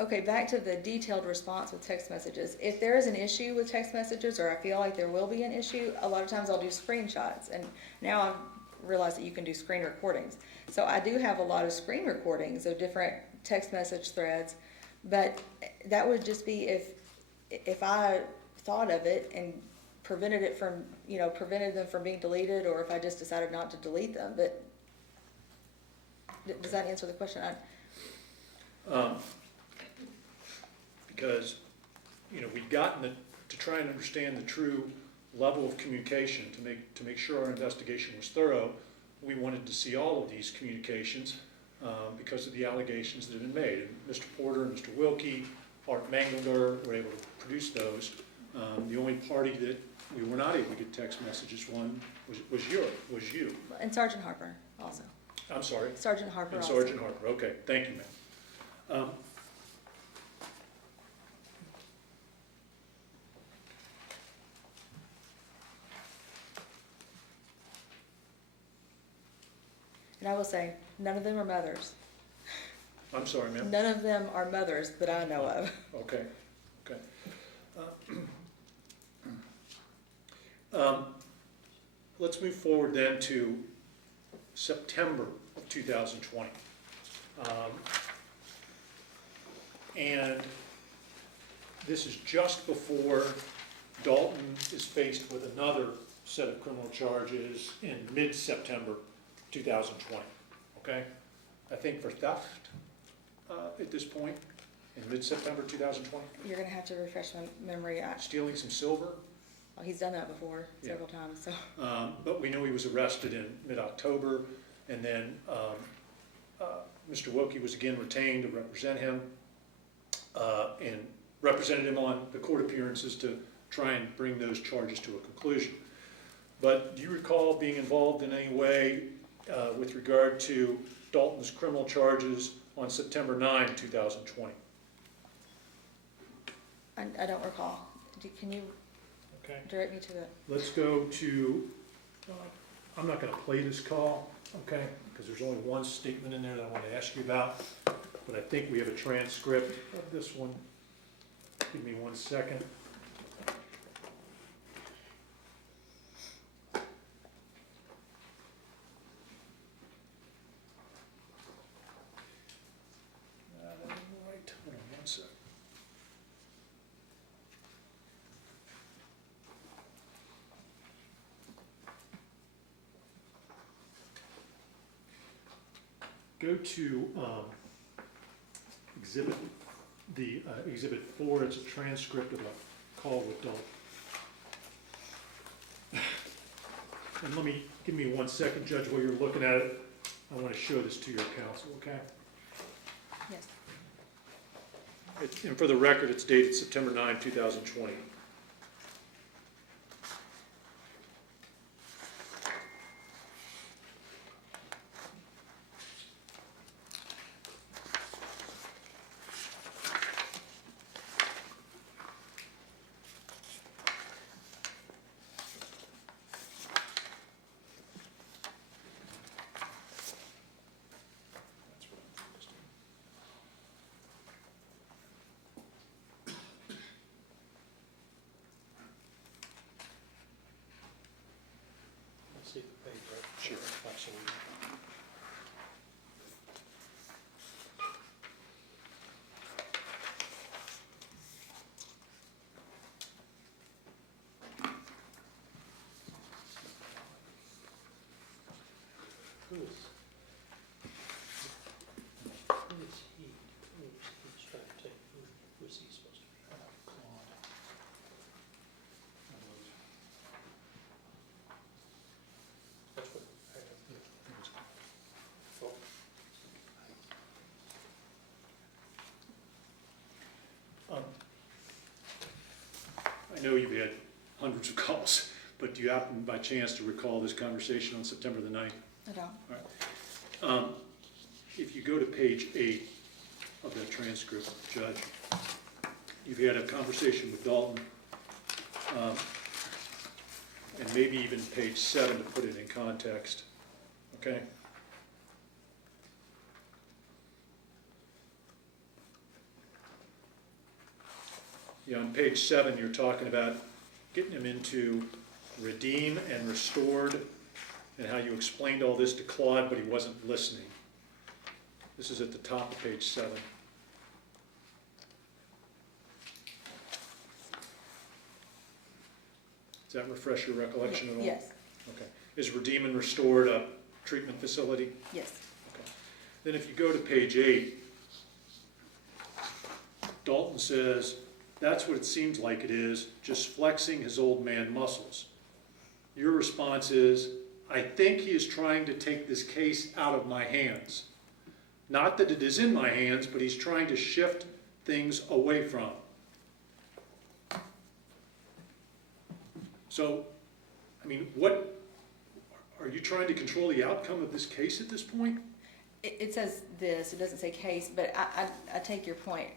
Okay, back to the detailed response with text messages. If there is an issue with text messages, or I feel like there will be an issue, a lot of times I'll do screenshots. And now I've realized that you can do screen recordings. So I do have a lot of screen recordings of different text message threads, but that would just be if I thought of it and prevented it from, prevented them from being deleted, or if I just decided not to delete them. But does that answer the question? Because, we'd gotten to try and understand the true level of communication to make sure our investigation was thorough. We wanted to see all of these communications because of the allegations that had been made. And Mr. Porter and Mr. Wilkie, Art Mangler were able to produce those. The only party that we were not able to get text messages was you. And Sergeant Harper also. I'm sorry? Sergeant Harper And also. Sergeant Harper, okay, thank you, ma'am. And I will say, none of them are mothers. I'm sorry, ma'am? None of them are mothers that I know of. Okay, okay. Let's move forward then to September of 2020. And this is just before Dalton is faced with another set of criminal charges in mid-September 2020, okay? I think for theft at this point, in mid-September 2020. You're gonna have to refresh my memory. Stealing some silver. Well, he's done that before several times, so. But we know he was arrested in mid-October, and then Mr. Wilkie was again retained to represent him, and represented him on the court appearances to try and bring those charges to a conclusion. But do you recall being involved in any way with regard to Dalton's criminal charges on September 9, 2020? I don't recall. Can you Okay. direct me to the? Let's go to, I'm not gonna play this call, okay, because there's only one statement in there that I want to ask you about, but I think we have a transcript of this one. Give me 1 second. Right, hold on 1 second. Go to Exhibit 4, it's a transcript of a call with Dalton. And give me 1 second, Judge, while you're looking at it. I want to show this to your counsel, okay? Yes. And for the record, it's dated September 9, 2020. See the page, right? Sure. Absolutely. Who is he? Who's trying to take, who is he supposed to be? Claude. That's what I have. I know you've had hundreds of calls, but do you happen by chance to recall this conversation on September the 9th? I don't. If you go to page 8 of that transcript, Judge, you've had a conversation with Dalton, and maybe even page 7 to put it in context, okay? Yeah, on page 7, you're talking about getting him into redeem and restored, and how you explained all this to Claude, but he wasn't listening. This is at the top of page 7. Does that refresh your recollection at all? Yes, Okay. Is redeem and restored a treatment facility? yes. Okay. Then if you go to page 8, Dalton says, that's what it seems like it is, just flexing his old man muscles. Your response is, I think he is trying to take this case out of my hands. Not that it is in my hands, but he's trying to shift things away from. So, I mean, what, are you trying to control the outcome of this case at this point? It says this, it doesn't say case, but I take your point.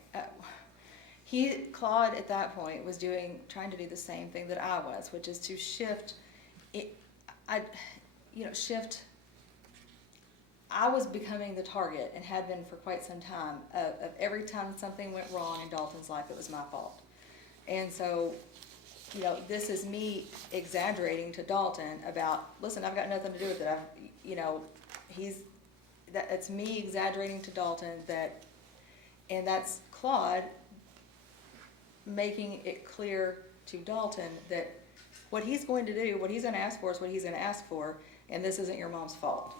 Claude at that point was trying to do the same thing that I was, which is to shift, shift. I was becoming the target, and had been for quite some time, of every time something went wrong in Dalton's life, it was my fault. And so, this is me exaggerating to Dalton about, listen, I've got nothing to do with it. It's me exaggerating to Dalton and that's Claude making it clear to Dalton that what he's going to do, what he's going to ask for is what he's going to ask for, and this isn't your mom's fault.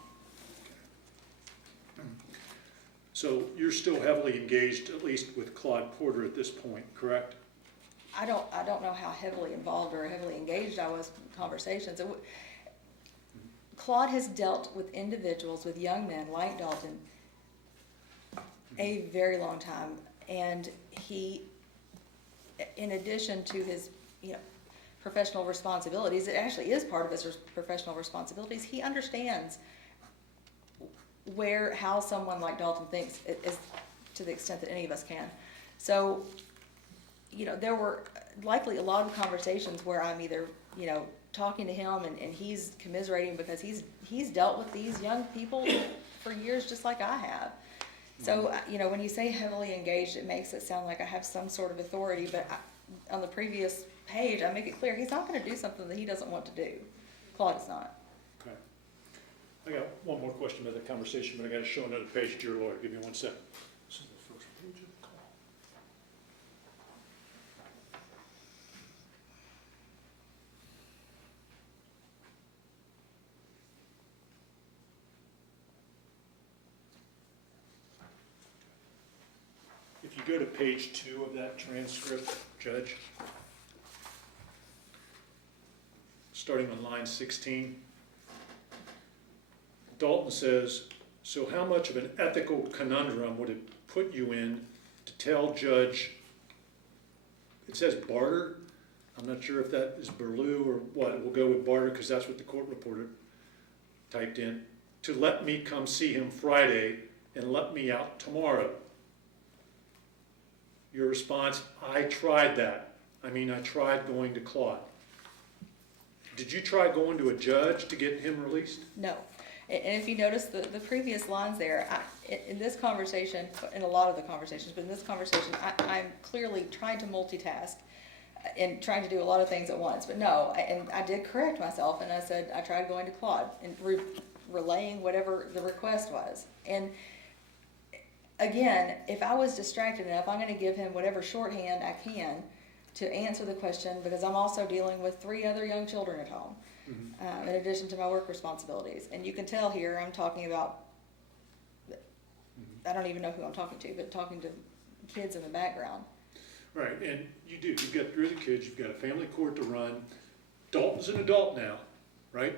So you're still heavily engaged, at least with Claude Porter at this point, correct? I don't know how heavily involved or heavily engaged I was in conversations. Claude has dealt with individuals, with young men like Dalton, a very long time, and he, in addition to his, professional responsibilities, it actually is part of his professional responsibilities. He understands how someone like Dalton thinks, is to the extent that any of us can. So, there were likely a lot of conversations where I'm either, talking to him and he's commiserating because he's dealt with these young people for years just like I have. So, when you say heavily engaged, it makes it sound like I have some sort of authority, but on the previous page, I make it clear he's not going to do something that he doesn't want to do. Claude is not. Okay. I got one more question about the conversation, but I got to show another page to your lawyer. Give me 1 second. This is the first page of the call. If you go to page 2 of that transcript, Judge, starting on line 16, Dalton says, so how much of an ethical conundrum would it put you in to tell Judge, it says Barter, I'm not sure if that is Burlew or what, we'll go with Barter because that's what the court reporter typed in, to let me come see him Friday and let me out tomorrow. Your response, I tried that. I tried going to Claude. Did you try going to a judge to get him released? No. And if you notice the previous lines there, in this conversation, in a lot of the conversations, but in this conversation, I'm clearly trying to multitask and trying to do a lot of things at once. But no, and I did correct myself, and I said I tried going to Claude and relaying whatever the request was. And again, if I was distracted enough, I'm going to give him whatever shorthand I can to answer the question, because I'm also dealing with 3 other young children at home, in addition to my work responsibilities. And you can tell here I'm talking about, I don't even know who I'm talking to, but talking to kids in the background. Right, and you do. You've got 3 other kids, you've got a family court to run. Dalton's an adult now, right?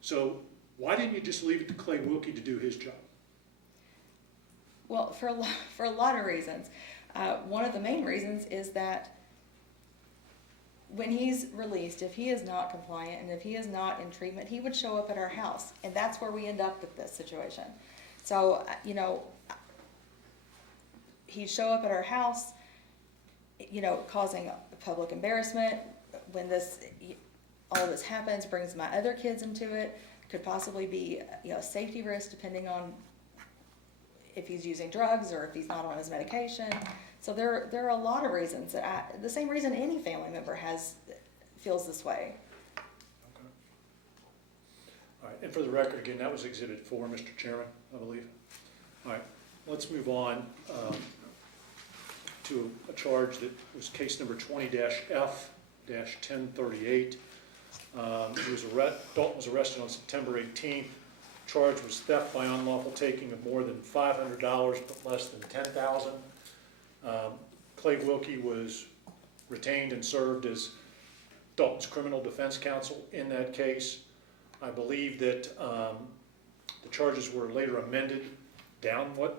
So why didn't you just leave it to Clay Wilkie to do his job? Well, for a lot of reasons. One of the main reasons is that when he's released, if he is not compliant and if he is not in treatment, he would show up at our house, and that's where we end up with this situation. So, you know, he'd show up at our house, you know, causing public embarrassment. When all of this happens, brings my other kids into it, could possibly be, you know, a safety risk depending on if he's using drugs or if he's not on his medication. So there are a lot of reasons that the same reason any family member feels this way. Okay. All right, and for the record, again, that was Exhibit 4, Mr. Chairman, I believe. All right, let's move on to a charge that was case number 20-F-1038. Dalton was arrested on September 18th. Charge was theft by unlawful taking of more than $500 but less than $10,000. Claude Wilkie was retained and served as Dalton's criminal defense counsel in that case. I believe that the charges were later amended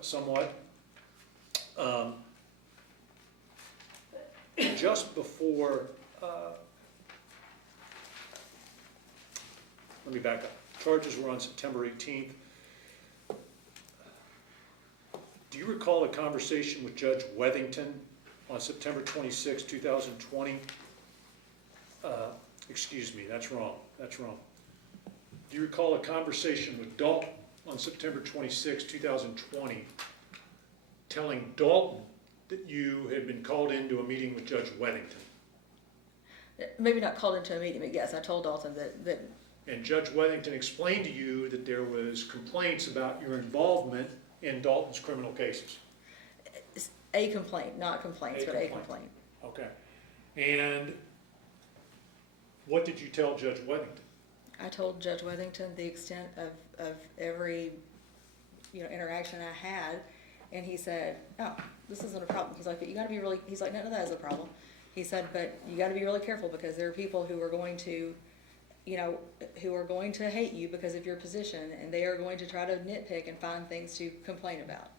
somewhat. Just before, let me back up. Charges were on September 18th. Do you recall a conversation with Judge Wethington on September 26, 2020? Excuse me, that's wrong. Do you recall a conversation with Dalton on September 26, 2020, telling Dalton that you had been called into a meeting with Judge Wethington? Maybe not called into a meeting, but yes, I told Dalton that And Judge Wethington explained to you that there was complaints about your involvement in Dalton's criminal cases. a complaint, not complaints, but a complaint. Okay. And what did you tell Judge Wethington? I told Judge Wethington the extent of every, you know, interaction I had, and he said, "No, this isn't a problem." He's like, "But you got to be really." He's like, "No, that is a problem." He said, "But you got to be really careful because there are people who are going to, you know, who are going to hate you because of your position, and they are going to try to nitpick and find things to complain about."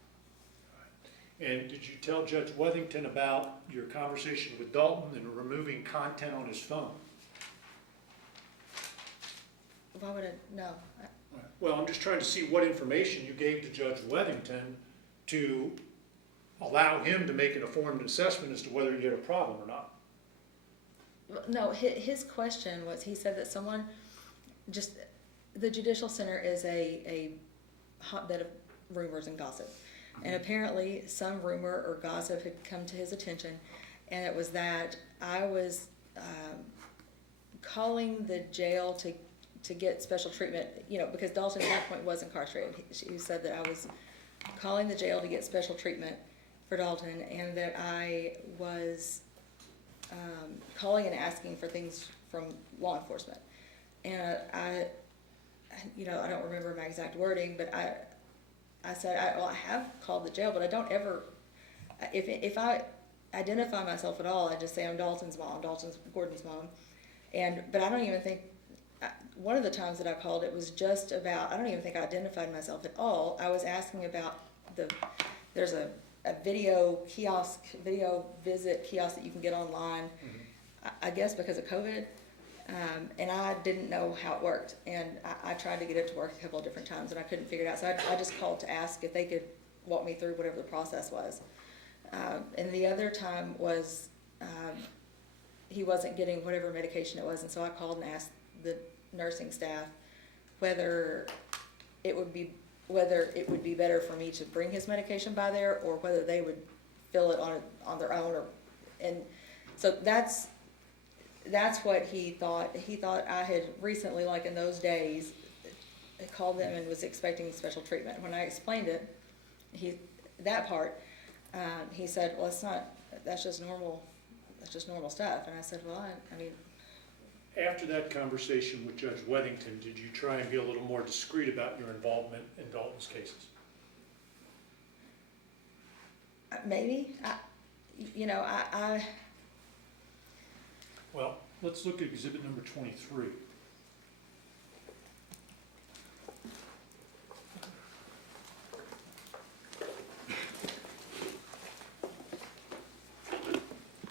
And did you tell Judge Wethington about your conversation with Dalton and removing content on his phone? Why would I? No. Well, I'm just trying to see what information you gave to Judge Wethington to allow him to make an informed assessment as to whether you had a problem or not. No, his question was, he said that the Judicial Center is a hotbed of rumors and gossip. And apparently some rumor or gossip had come to his attention, and it was that I was calling the jail to get special treatment, you know, because Dalton at that point was incarcerated. He said that I was calling the jail to get special treatment for Dalton, and that I was calling and asking for things from law enforcement. And I don't remember my exact wording, but I said, I have called the jail, but I don't ever, if I identify myself at all, I just say I'm Gordon's mom. But I don't even think, one of the times that I called, it was just about, I don't even think I identified myself at all. I was asking about there's a video visit kiosk that you can get online, I guess because of COVID. And I didn't know how it worked, and I tried to get it to work a couple of different times, and I couldn't figure it out. So I just called to ask if they could walk me through whatever the process was. And the other time was he wasn't getting whatever medication it was, and so I called and asked the nursing staff whether it would be better for me to bring his medication by there, or whether they would fill it on their own. And so that's what he thought. He thought I had recently, like in those days, called them and was expecting special treatment. When I explained it, he said, "Well, it's not. That's just normal stuff." And I said, "Well, I mean." After that conversation with Judge Wethington, did you try and be a little more discreet about your involvement in Dalton's cases? Maybe. Well, let's look at exhibit number 23.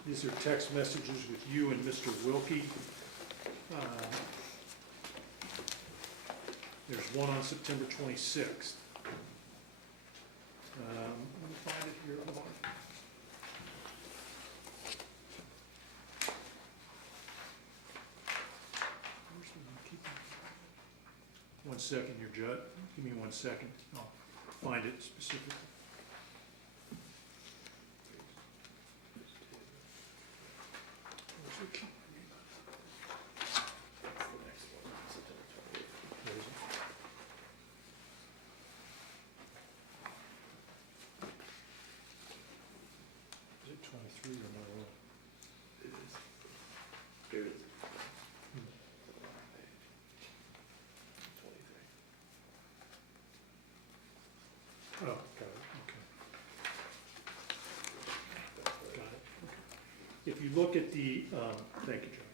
These are text messages with you and Mr. Wilkie. There's one on September 26th. Let me find it here. Hold on. Where's the one keeping? 1 second here, Judd. Give me 1 second. I'll find it specifically. Where's it? Where is it? Is it 23 or no? It is. Here it is. 23. Oh, got it, okay. Got it, okay. If you look at the, thank you, John.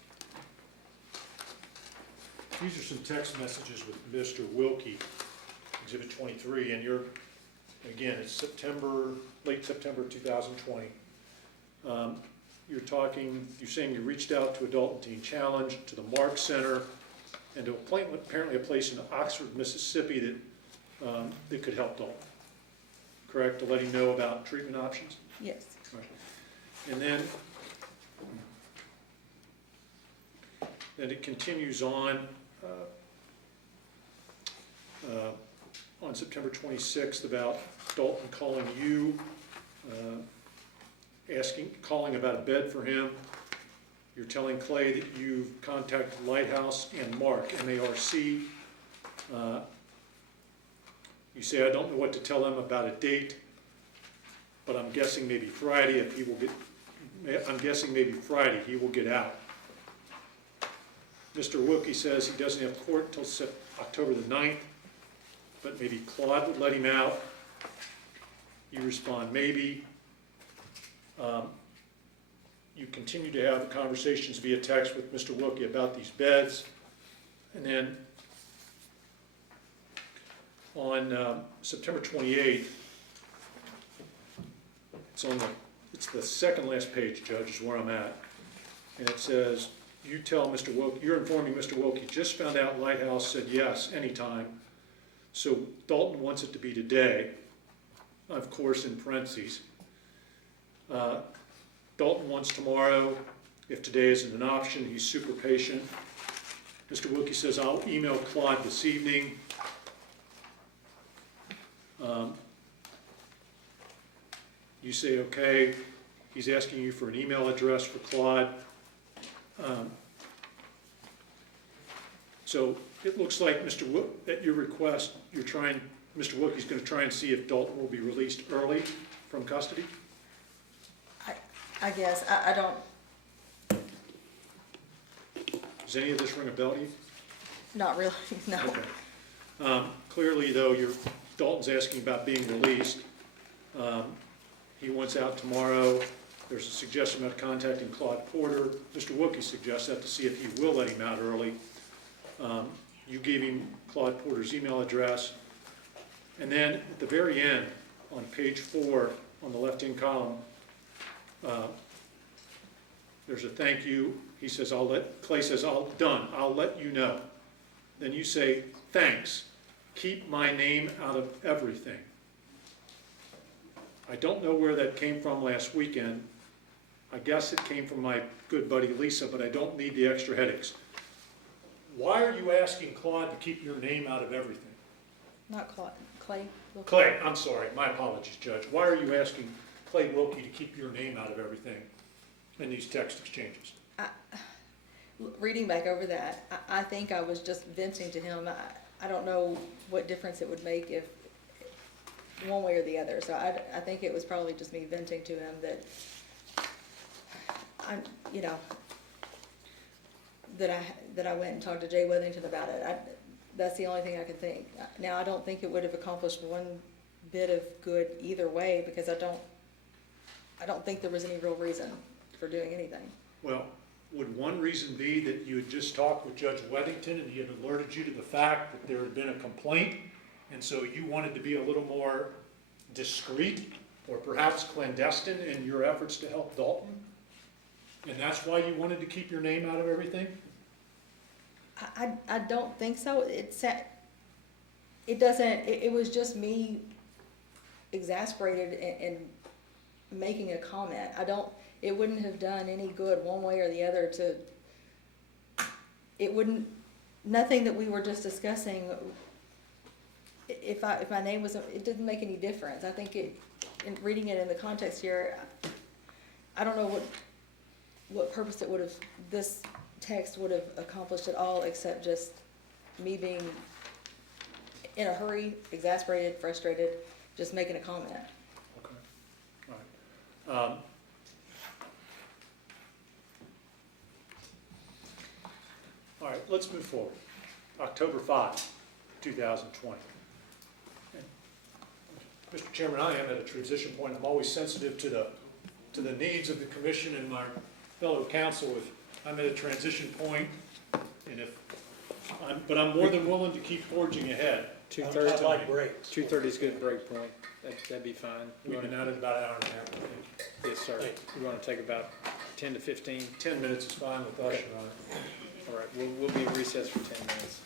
These are some text messages with Mr. Wilkie, Exhibit 23, and again, it's late September 2020. You're saying you reached out to Adult and Teen Challenge, to the Mark Center, and to apparently a place in Oxford, Mississippi that could help Dalton. Correct, to let him know about treatment options? Yes. Right. And then it continues on September 26th about Dalton calling you, calling about a bed for him. You're telling Clay that you've contacted Lighthouse and Mark, M-A-R-C. You say, I don't know what to tell them about a date, but I'm guessing maybe Friday he will get out. Mr. Wilkie says he doesn't have court until October the 9th, but maybe Claude would let him out. You respond, maybe. You continue to have the conversations via text with Mr. Wilkie about these beds. And then on September 28th, it's the second last page, Judge, is where I'm at. And it says, you tell Mr. Wilkie, you're informing Mr. Wilkie, just found out Lighthouse said yes, anytime. So Dalton wants it to be today, of course, in parentheses. Dalton wants tomorrow. If today isn't an option, he's super patient. Mr. Wilkie says, I'll email Claude this evening. You say, okay. He's asking you for an email address for Claude. So it looks like, at your request, Mr. Wilkie's going to try and see if Dalton will be released early from custody? I guess, I don't, Does any of this ring a bell to you? not really, no. Okay. Clearly, though, Dalton's asking about being released. He wants out tomorrow. There's a suggestion about contacting Claude Porter. Mr. Wilkie suggests that to see if he will let him out early. You gave him Claude Porter's email address. And then at the very end, on page 4, on the left-hand column, there's a thank you. He says, Clay says, I'll let you know. Then you say, thanks. Keep my name out of everything. I don't know where that came from last weekend. I guess it came from my good buddy Lisa, but I don't need the extra headaches. Why are you asking Claude to keep your name out of everything? Not Claude, Clay. Wilkie. Clay, I'm sorry, my apologies, Judge. Why are you asking Clay Wilkie to keep your name out of everything in these text exchanges? Reading back over that, I think I was just venting to him. I don't know what difference it would make if one way or the other. So I think it was probably just me venting to him that that I went and talked to Jay Withington about it. That's the only thing I could think. Now, I don't think it would have accomplished one bit of good either way, because I don't think there was any real reason for doing anything. Well, would one reason be that you had just talked with Judge Wethington and he had alerted you to the fact that there had been a complaint, and so you wanted to be a little more discreet or perhaps clandestine in your efforts to help Dalton? And that's why you wanted to keep your name out of everything? I don't think so. It doesn't, it was just me exasperated and making a comment. It wouldn't have done any good one way or the other nothing that we were just discussing, if my name was, it didn't make any difference. I think in reading it in the context here, I don't know what purpose this text would have accomplished at all, except just me being in a hurry, exasperated, frustrated, just making a comment. Okay, all right. All right, let's move forward. October 5, 2020. Mr. Chairman, I am at a transition point. I'm always sensitive to the needs of the commission and my fellow council. If I'm at a transition point, but I'm more than willing to keep forging ahead. 2:30. I like breaks. 2:30 is a good break point. That'd be fine. We've been at it about an hour and a half, I think. Yes, sir. We want to take about 10 to 15. 10 minutes is fine with us, Your Honor. All right, we'll be in recess for 10 minutes.